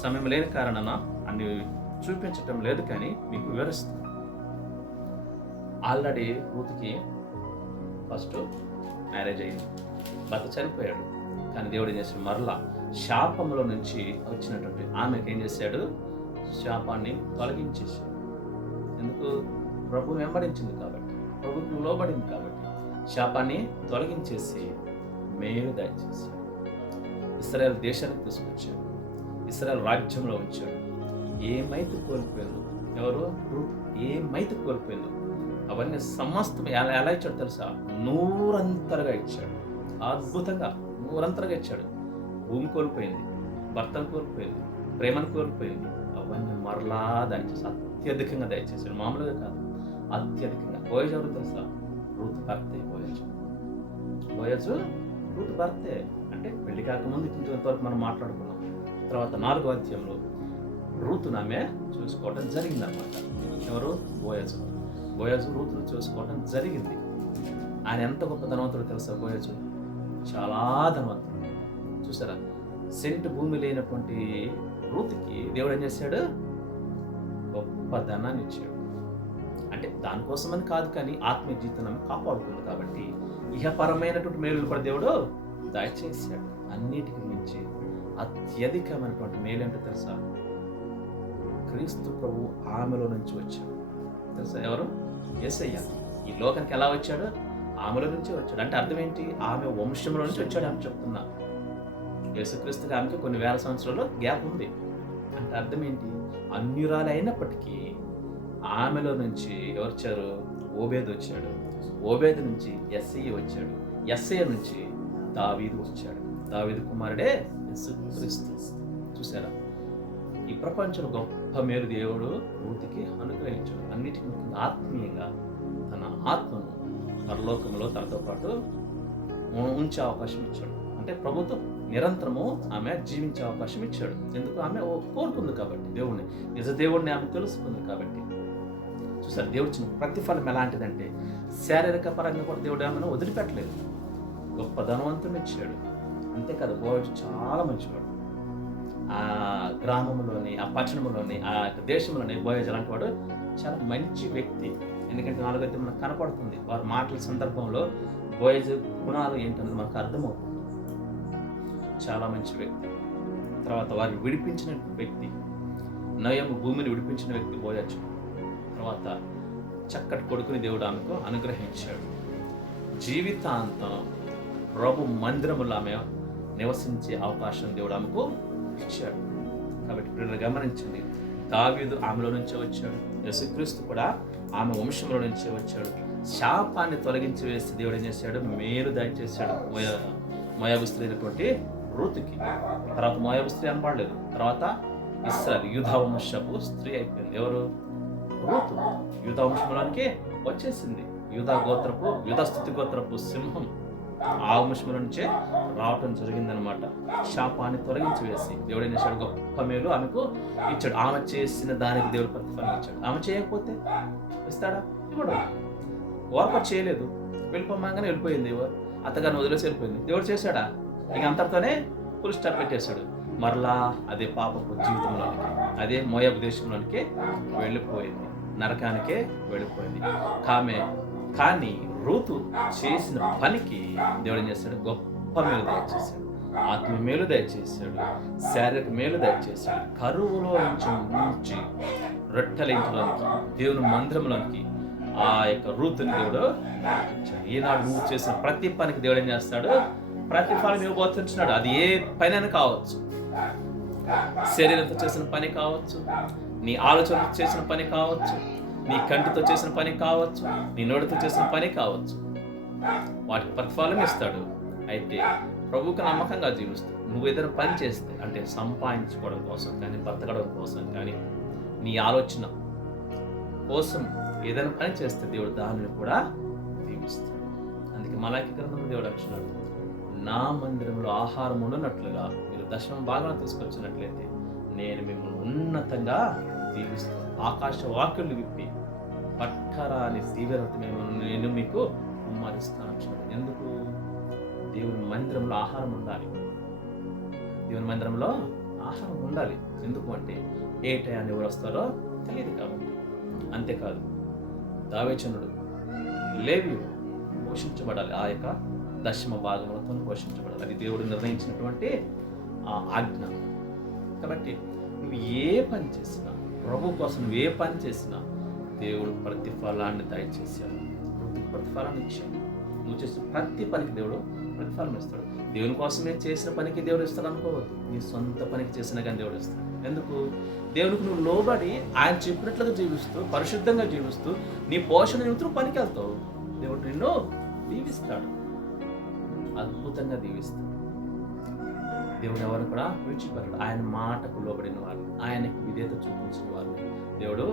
సమయం లేని కారణాన అన్ని చూపించటం లేదు, కానీ మీకు వివరిస్తాను. ఆల్రెడీ రూతుకి ఫస్ట్ మ్యారేజ్ అయింది, భర్త చనిపోయాడు. కానీ దేవుడు ఏం చేశాడు, మరలా శాపంలో నుంచి వచ్చినటువంటి ఆమెకు ఏం చేశాడు, శాపాన్ని తొలగించేశాడు. ఎందుకు, ప్రభు వెంబడించింది కాబట్టి, ప్రభుత్వం లోబడింది కాబట్టి శాపాన్ని తొలగించేసి మేలు దయచేశాడు. ఇశ్రాయేల్ దేశానికి తీసుకొచ్చాడు, ఇశ్రాయేల్ రాజ్యంలో ఉంచాడు. ఏమైతే కోల్పోయిందో, ఎవరు, రూతు ఏమైతే కోల్పోయిందో అవన్నీ సమస్తం ఎలా ఇచ్చాడు తెలుసా, 100 ఇచ్చాడు. అద్భుతంగా 100 ఇచ్చాడు. భూమి కోల్పోయింది, భర్తను కోల్పోయింది, ప్రేమను కోల్పోయింది, అవన్నీ మరలా దయచేసి అత్యధికంగా దయచేసాడు. మామూలుగా కాదు, అత్యధికంగా. బోయజు ఎవరు తెలుసా, రూతు భర్తే. బోయజు రూతు భర్తే. అంటే పెళ్లి కాకముందు ఇంతవరకు మనం మాట్లాడుకున్నాం. తర్వాత 4వ అధ్యాయంలో రూతును ఆమె చూసుకోవటం జరిగిందన్నమాట. ఎవరు, బోయజు రూతును చూసుకోవటం జరిగింది. ఆయన ఎంత గొప్ప ధనవంతుడు తెలుసా, బోయజు చాలా ధనవంతుడు. చూసారా, సెంటు భూమి లేనటువంటి రూతుకి దేవుడు ఏం చేశాడు, గొప్ప ధనాన్ని ఇచ్చాడు. అంటే దానికోసమని కాదు, కానీ ఆత్మీయ జీవితాన్ని కాపాడుతుంది కాబట్టి ఇహపరమైనటువంటి మేలులు కూడా దేవుడు దయచేశాడు. అన్నిటికీ మించి అత్యధికమైనటువంటి మేలు ఏంటో తెలుసా, క్రీస్తు ప్రభు ఆమెలో నుంచి వచ్చాడు. తెలుసా ఎవరు, యేసయ్య. ఈ లోకానికి ఎలా వచ్చాడు, ఆమెలో నుంచి వచ్చాడు. అంటే అర్థం ఏంటి, ఆమె వంశంలో నుంచి వచ్చాడు అని చెప్తున్నా. యేసుక్రీస్తుకి ఆమెకి కొన్ని వేల సంవత్సరాలు గ్యాప్ ఉంది. అంటే అర్థం ఏంటి, అన్యురాలు అయినప్పటికీ ఆమెలో నుంచి ఎవరు వచ్చారు, ఓబేదు వచ్చాడు. ఓబేదు నుంచి యెస్సయి వచ్చాడు. యెస్సయి నుంచి దావీదు వచ్చాడు. దావీదు కుమారుడే యేసుక్రీస్తు. చూసారా, ఈ ప్రపంచంలో గొప్ప మేలు దేవుడు రూతుకి అనుగ్రహించాడు. అన్నిటికీ ముఖ్యంగా ఆత్మీయంగా తన ఆత్మను పరలోకంలో తనతో పాటు ఉంచే అవకాశం ఇచ్చాడు. అంటే ప్రభుత్వం నిరంతరము ఆమె జీవించే అవకాశం ఇచ్చాడు. ఎందుకు, ఆమె కోరుకుంది కాబట్టి, దేవుడిని, నిజ దేవుడిని ఆమె తెలుసుకుంది కాబట్టి. చూసారు, దేవుడు ఇచ్చిన ప్రతిఫలం ఎలాంటిదంటే శారీరక పరంగా కూడా దేవుడు ఏమైనా వదిలిపెట్టలేదు. గొప్ప ధనవంతుని ఇచ్చాడు. అంతేకాదు, బోయజు చాలా మంచివాడు. ఆ గ్రామంలోని, ఆ పట్టణంలోని, ఆ దేశంలోని బోయజు అలాంటి వాడు చాలా మంచి వ్యక్తి. ఎందుకంటే 4వ అధ్యాయం మనకు కనపడుతుంది. వారి మాటల సందర్భంలో బోయజు గుణాలు ఏంటన్నది మనకు అర్థమవుతుంది. చాలా మంచి వ్యక్తి. తర్వాత వారిని విడిపించిన వ్యక్తి, నయము భూమిని విడిపించిన వ్యక్తి బోయజు. తర్వాత చక్కటి కొడుకుని దేవుడు ఆమెకు అనుగ్రహించాడు. జీవితాంతం ప్రభు మందిరములో ఆమె నివసించే అవకాశం దేవుడు ఆమెకు ఇచ్చాడు. కాబట్టి ఇప్పుడు గమనించండి, దావీదు ఆమెలో నుంచే వచ్చాడు, యేసుక్రీస్తు కూడా ఆమె వంశంలో నుంచే వచ్చాడు. శాపాన్ని తొలగించి వేసి దేవుడు ఏం చేశాడు? మేలు దయచేశాడు మోయాబు స్త్రీ అయినటువంటి రూతుకి. తర్వాత మోయాబు స్త్రీ అనబడలేదు, తర్వాత ఇశ్రాయేలు యూదా వంశపు స్త్రీ అయిపోయింది. ఎవరు? రూతు. యూదా వంశంలోనికి వచ్చేసింది. యూదా స్థుతి గోత్రపు సింహం ఆ వంశంలో నుంచే రావటం జరిగిందనమాట. శాపాన్ని తొలగించి వేసి దేవుడు ఏం చేశాడు? గొప్ప మేలు ఆమెకు ఇచ్చాడు. ఆమె చేసిన దానికి దేవుడు ప్రతిఫలం ఇచ్చాడు. ఆమె చేయకపోతే ఇస్తాడా? ఇవ్వడు. ఓర్ప చేయలేదు, వెళ్ళిపోమాగానే వెళ్ళిపోయింది. అత్తగారిని వదిలేసి వెళ్ళిపోయింది. దేవుడు చేశాడా? ఇక అంతటితోనే ఫుల్ స్టాప్ పెట్టేశాడు. మరలా అదే పాపపు జీవితంలోనికి, అదే మోయాబు దేశంలోనికి వెళ్ళిపోయింది, నరకానికే వెళ్ళిపోయింది. కానీ రూతు చేసిన పనికి దేవుడు ఏం చేశాడు? గొప్ప మేలు దయచేశాడు. ఆత్మ మేలు దయచేశాడు, శారీరక మేలు దయచేశాడు. కరువులో నుంచి రొట్టెల ఇంటిలోనికి, దేవుని మందిరంలోనికి ఆ యొక్క రూతుని దేవుడు నడిపించాడు. ఈనాడు నువ్వు చేసిన ప్రతి పనికి దేవుడు ఏం చేస్తాడు? ప్రతిఫలం ఇవ్వబోతున్నాడు. అది ఏ పనైనా కావచ్చు, శరీరంతో చేసిన పని కావచ్చు, నీ ఆలోచనతో చేసిన పని కావచ్చు, నీ కంటితో చేసిన పని కావచ్చు, నీ నోటితో చేసిన పని కావచ్చు. వాటికి ప్రతిఫలం ఇస్తాడు. అయితే ప్రభువుకు నమ్మకంగా జీవిస్తూ నువ్వు ఏదైనా పని చేస్తే, అంటే సంపాదించుకోవడం కోసం కానీ, బ్రతకడం కోసం కానీ, నీ ఆలోచన కోసం ఏదైనా పని చేస్తే దేవుడు దానిని కూడా దీవిస్తాడు. అందుకే మలాకి గ్రంథంలో దేవుడు అంటున్నాడు, నా మందిరంలో ఆహారం ఉండనట్లుగా మీరు దశమ భాగం తీసుకొచ్చినట్లయితే నేను మిమ్మల్ని ఉన్నతంగా దీవిస్తాను. ఆకాశ వాక్యులు విప్పి పట్టరాని దీవెనతో నేను మీకు కుమ్మరిస్తాను. ఎందుకు? దేవుని మందిరంలో ఆహారం ఉండాలి. దేవుని మందిరంలో ఆహారం ఉండాలి. ఎందుకు అంటే ఏ టయాన్ని ఎవరు వస్తారో తెలియదు కాబట్టి. అంతేకాదు, దావీదుడు లేవి పోషించబడాలి. ఆ యొక్క దశమ భాగములతో పోషించబడాలి. అది దేవుడు నిర్ణయించినటువంటి ఆజ్ఞ. కాబట్టి నువ్వు ఏ పని చేసినా, ప్రభు కోసం నువ్వు ఏ పని చేసినా దేవుడు ప్రతిఫలాన్ని దయచేశాడు. ప్రతిఫలాన్ని ఇచ్చాడు. నువ్వు చేసిన ప్రతి పనికి దేవుడు ప్రతిఫలం ఇస్తాడు. దేవుని కోసమే చేసిన పనికి దేవుడు ఇస్తాడు అనుకోవద్దు. నీ సొంత పనికి చేసినా కానీ దేవుడు ఇస్తాడు. ఎందుకు? దేవునికి నువ్వు లోబడి ఆయన చెప్పినట్లుగా జీవిస్తూ, పరిశుద్ధంగా జీవిస్తూ, నీ పోషణ నిమిత్తం పనికి వెళ్తావు. దేవుడు నిన్ను దీవిస్తాడు, అద్భుతంగా దీవిస్తాడు. దేవుడు ఎవరు కూడా విడిచిపెట్టాడు. ఆయన మాటకు లోబడిన వారు, ఆయనకు విధేయత చూపించిన వారు దేవుడు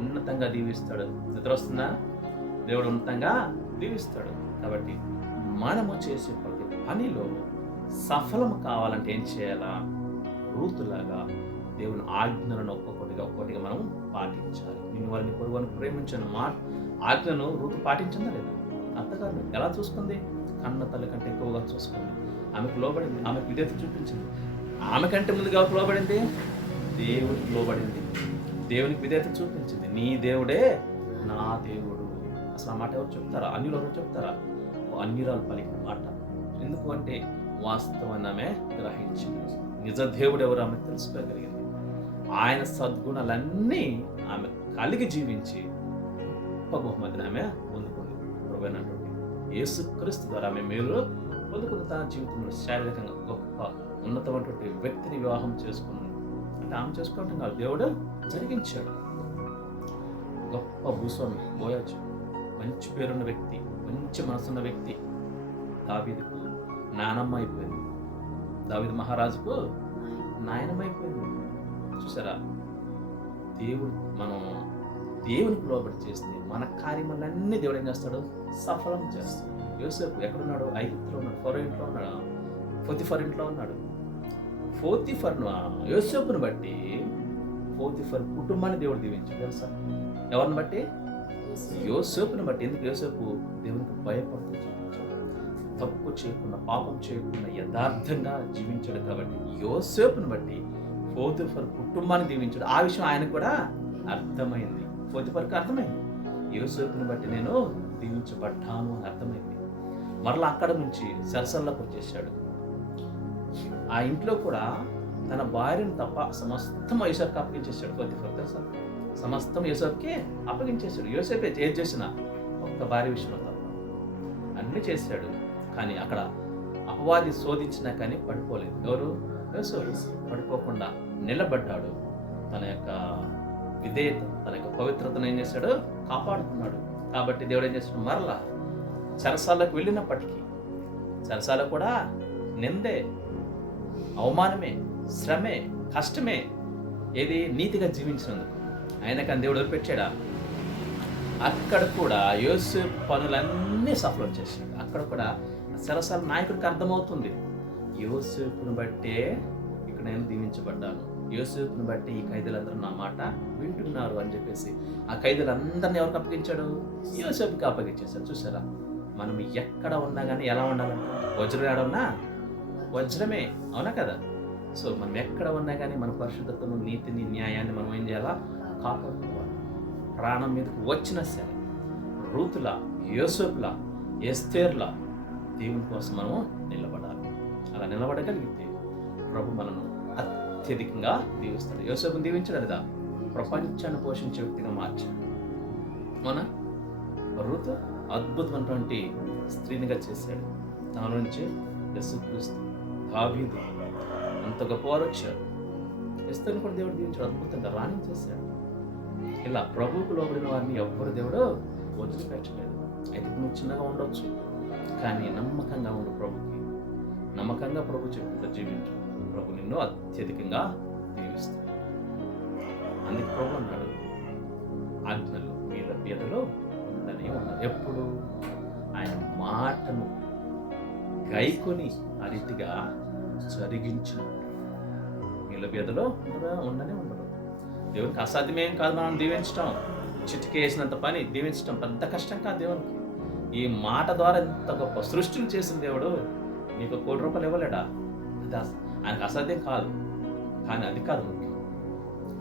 ఉన్నతంగా దీవిస్తాడు. నిద్ర వస్తుందా? దేవుడు ఉన్నతంగా దీవిస్తాడు. కాబట్టి మనము చేసే ప్రతి పనిలో సఫలం కావాలంటే ఏం చేయాలా? రూతులాగా దేవుని ఆజ్ఞలను ఒక్కొక్కటిగా మనం పాటించాలి. నిన్ను వారిని పొరుగుని ప్రేమించిన ఆజ్ఞను రూతు పాటించిందా లేదా? అత్తగారు ఎలా చూసుకుంది? కన్న తల్లి కంటే ఎక్కువగా చూసుకుంది. ఆమెకు లోబడింది, ఆమెకు విధేయత చూపించింది. ఆమె కంటే ముందుగా లోబడింది, దేవునికి లోబడింది, దేవునికి విధేయత చూపించింది. నీ దేవుడే నా దేవుడు. అసలు ఆ మాట ఎవరు చెప్తారా? అన్యులు ఎవరు చెప్తారా? అన్యురాలు పలికిన మాట. ఎందుకు అంటే వాస్తవాన్ని ఆమె గ్రహించింది. నిజ దేవుడు ఎవరు ఆమె తెలుసుకోగలిగింది. ఆయన సద్గుణాలన్నీ ఆమె కలిగి జీవించి గొప్ప బహుమతిని ఆమె పొందుకుంది. ప్రభువైనటువంటి యేసుక్రీస్తు ద్వారా ఆమె మేలు పొందుకున్న తన జీవితంలో శారీరకంగా గొప్ప ఉన్నతమైనటువంటి వ్యక్తిని వివాహం చేసుకున్నాడు. అంటే ఆమె చేసుకోవటం కాదు, దేవుడు జరిగించాడు. గొప్ప భూస్వామి బోయజు, మంచి పేరున్న వ్యక్తి, మంచి మనసున్న వ్యక్తి. దావీదుకు నానమ్మ అయిపోయింది, దావీదు మహారాజుకు నాయనమ్మ అయిపోయింది. చూసారా? మనం దేవునికి లోబడి చేస్తే మన కార్యములన్నీ దేవుడు ఏం చేస్తాడు? సఫలం చేస్తాడు. యోసేపు ఎక్కడున్నాడు? ఐగుప్తులో ఉన్నాడు, ఫరో ఇంట్లో ఉన్నాడు, పోతీఫర్ ఇంట్లో ఉన్నాడు. పోతీఫర్ను, యోసేపును బట్టి పోతీఫర్ కుటుంబాన్ని దేవుడు దీవించాడు. తెలుసా? ఎవరిని బట్టి? యోసేపుని బట్టి. ఎందుకు యోసేపు దేవునికి భయపడుతూ జీవించాడు, తప్పు చేయకుండా పాపం చేయకుండా యథార్థంగా జీవించాడు. కాబట్టి యోసేపుని బట్టి పోతిఫర్ కుటుంబాన్ని దీవించాడు. ఆ విషయం ఆయనకు కూడా అర్థమైంది. పోతిఫర్కి అర్థమైంది, యోసేపుని బట్టి నేను దీవించబడ్డాను అని అర్థమైంది. మరలా అక్కడ నుంచి సరసల్లోకి వచ్చేసాడు. ఆ ఇంట్లో కూడా తన భార్యను తప్ప సమస్తం యోసేపుకి అప్పగించేశాడు. పోతిఫర్ తెలుసా, సమస్తం యోసేపుకి అప్పగించేశాడు. యోసేపే ఏది చేసినా ఒక్క భార్య విషయంలో తప్ప అన్నీ చేశాడు. కానీ అక్కడ అపవాది శోధించినా కానీ పడిపోలేదు. ఎవరు? యోసేపు పడిపోకుండా నిలబడ్డాడు. తన యొక్క విధేయత, తన యొక్క పవిత్రతను ఏం చేశాడు? కాపాడుకున్నాడు. కాబట్టి దేవుడు ఏం చేశాడు? మరలా చెరసాలకు వెళ్ళినప్పటికీ చెరసాల కూడా నిందే, అవమానమే, శ్రమే, కష్టమే. ఏది? నీతిగా జీవించినందుకు. ఆయన కానీ దేవుడు వదిలిపెట్టాడా? అక్కడ కూడా యోసేపు పనులన్నీ సఫలం చేశాడు. అక్కడ కూడా సరసాల నాయకుడికి అర్థమవుతుంది, యోసేపుని బట్టే ఇక్కడ నేను దీవించబడ్డాను, యోసేపుని బట్టి ఈ ఖైదీలందరూ నా మాట వింటున్నారు అని చెప్పేసి ఆ ఖైదీలందరినీ ఎవరికి అప్పగించాడు? యోసేపుకి అప్పగించేశాడు. చూసారా, మనం ఎక్కడ ఉన్నా కానీ ఎలా ఉండాలంటే వజ్రం ఏడున్నా వజ్రమే, అవునా కదా? సో మనం ఎక్కడ ఉన్నా కానీ మన పరిశుద్ధతను, నీతిని, న్యాయాన్ని మనం ఏం చేయాలా? కాపాడుకోవాలి. ప్రాణం మీదకి వచ్చినా సరే రూతులా, యోసేపులా, ఎస్తేర్లా దేవుని కోసం మనము నిలబడాలి. అలా నిలబడగలిగితే ప్రభు మనను అత్యధికంగా దీవిస్తాడు. యోసేపుని దీవించాడు కదా, ప్రపంచాన్ని పోషించే వ్యక్తిగా మార్చాడు. అవునా? రూతు అద్భుతమైనటువంటి స్త్రీనిగా చేశాడు. తన నుంచి యేసుక్రీస్తు, దావీదు అంత గొప్పవారు వచ్చారు. ఎస్తేర్ని కూడా దేవుడు దీవించాడు, అద్భుతంగా రాణించేశాడు. ఇలా ప్రభువుకు లోబడిన వారిని ఎవ్వరు దేవుడు వదిలిపెట్టలేదు. అయితే నువ్వు చిన్నగా ఉండొచ్చు, కానీ నమ్మకంగా ఉండు ప్రభుకి. నమ్మకంగా ప్రభు చెప్పినట్టు జీవించు, ప్రభు నిన్ను అత్యధికంగా దీవిస్తాడు. అందుకే ప్రభు అన్నాడు, ఆజ్ఞలు మీద పేదలో ఉందని ఉన్నారు. ఎప్పుడు? ఆయన మాటను గైకొని ఆ రీతిగా జరిగించినట్టు. మీలో పేదలో ఉండనే ఉండదు. దేవునికి అసాధ్యమేం కాదు మనం దీవించటం. చిటికేసినంత పని దీవించటం పెద్ద కష్టం కాదు దేవునికి. ఈ మాట ద్వారా ఎంత గొప్ప సృష్టిని చేసిన దేవుడు నీకు ₹1,00,00,000 ఇవ్వలేడా? అది ఆయనకు అసాధ్యం కాదు. కానీ అది కాదు ముఖ్యం.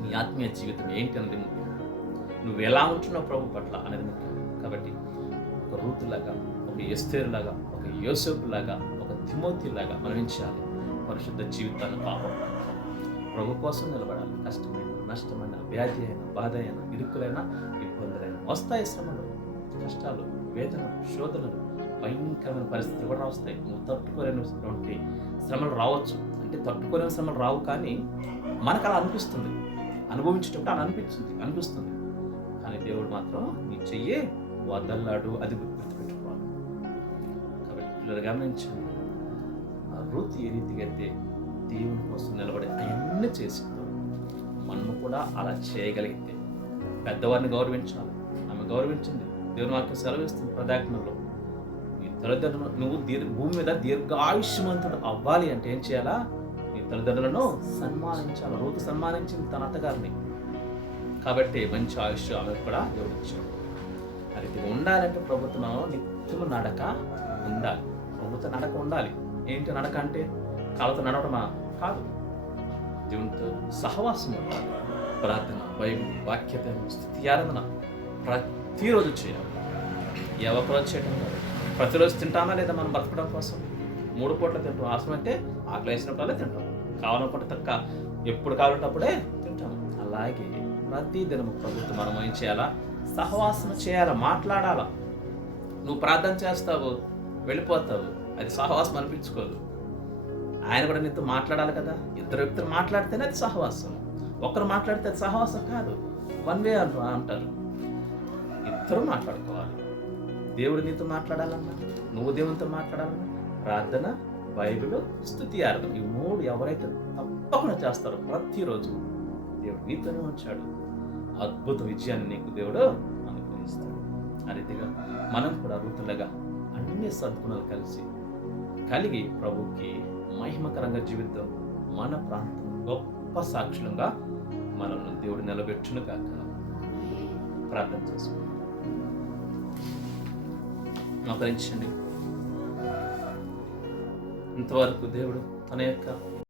నీ ఆత్మీయ జీవితం ఏంటి అనేది ముఖ్యం. నువ్వు ఎలా ఉంటున్నావు ప్రభు పట్ల అనేది ముఖ్యం. కాబట్టి ఒక రూతులాగా, ఒక ఎస్తేరులాగా, ఒక యోసేపులాగా, ఒక తిమోతిలాగా మనం ఏం చేయాలి? పరిశుద్ధ జీవితాన్ని కాపాడాలి. ప్రభు కోసం నిలబడాలి. కష్టమైన, నష్టమైన, వ్యాధి అయినా, బాధ అయినా, ఇరుకులైనా, ఇబ్బందులైనా వస్తాయి. శ్రమలు, కష్టాలు, వేదన, శోధనలు, భయంకరమైన పరిస్థితులు కూడా వస్తాయి. నువ్వు తట్టుకోలేనటువంటి శ్రమలు రావచ్చు. అంటే తట్టుకోలేని శ్రమలు రావు, కానీ మనకు అలా అనిపిస్తుంది. అనుభవించేటప్పుడు అలా అనిపిస్తుంది. కానీ దేవుడు మాత్రం నీ చెయ్యి వదల్లాడు. అది గుర్తుపెట్టుకోవాలి. కాబట్టి పిల్లలు గమనించండి, రూతు ఏ రీతిగా అయితే దేవుని కోసం నిలబడి అవన్నీ చేసిందో మనము కూడా అలా చేయగలిగితే పెద్దవారిని గౌరవించాలి. ఆమె గౌరవించింది. దేవుని వాక్యం సెలవిస్తుంది ప్రదాజ్ఞలో, నీ తల్లిదండ్రులను నువ్వు భూమి మీద దీర్ఘాయుష్యవంతుడు అవ్వాలి అంటే ఏం చేయాలా? నీ తల్లిదండ్రులను సన్మానించాలి. రూతు సన్మానించింది తన అత్తగారిని. కాబట్టి మంచి ఆయుష్ ఆమె కూడా దేవుడు ఇచ్చాడు. అది ఉండాలంటే ప్రభుత్వం నిత్యము నడక ఉండాలి. ప్రభుత్వ నడక ఉండాలి. ఏంటి నడక అంటే? కాళ్ళతో నడవడమా? కాదు. దేవునితో సహవాసం ఉండాలి. ప్రార్థన, బైబిల్, వాక్యత, స్థితి ఆరాధన ప్రతిరోజు చేయాలి. ఏ ఒక్కరోజు చేయడం కాదు. ప్రతిరోజు తింటామా లేదా మనం బ్రతకడం కోసం? 3 పూట్ల తింటాం. అవసరం అంటే ఆకలి వేసినప్పుడల్లా తింటాం. కావాలనుకుంటే తక్క ఎప్పుడు కావాలంటప్పుడే తింటాం. అలాగే ప్రతి దినము ప్రభుత్వం మనం ఏం చేయాలా? సహవాసం చేయాలా, మాట్లాడాలా. నువ్వు ప్రార్థన చేస్తావు, వెళ్ళిపోతావు, అది సహవాసం అనిపించుకోదు. ఆయన కూడా నీతో మాట్లాడాలి కదా. ఇద్దరు వ్యక్తులు మాట్లాడితేనే అది సహవాసం. ఒకరు మాట్లాడితే అది సహవాసం కాదు. వన్ వే అంటారు. ఇద్దరు మాట్లాడుకోవాలి. దేవుడు నీతో మాట్లాడాలన్నా, నువ్వు దేవునితో మాట్లాడాలన్నా, ప్రార్థన, బైబిల్, స్తుతి ఆరాధన, ఈ 3 ఎవరైతే తప్పకుండా చేస్తారో ప్రతిరోజు దేవుడు నీతోనే ఉంచాడు. అద్భుత విజయాన్ని నీకు దేవుడు అనుగ్రహిస్తాడు. ఆ రీతిగా మనం కూడా రూతులుగా అన్ని సద్గుణాలు కలిగి ప్రభువుకి మహిమకరంగా జీవితం, మన ప్రాంతం గొప్ప సాక్షులంగా మనల్ని దేవుడు నిలబెట్టును కాక. ప్రార్థన చేసుకుంటాం. మోకరించండి. ఇంతవరకు దేవుడు తన యొక్క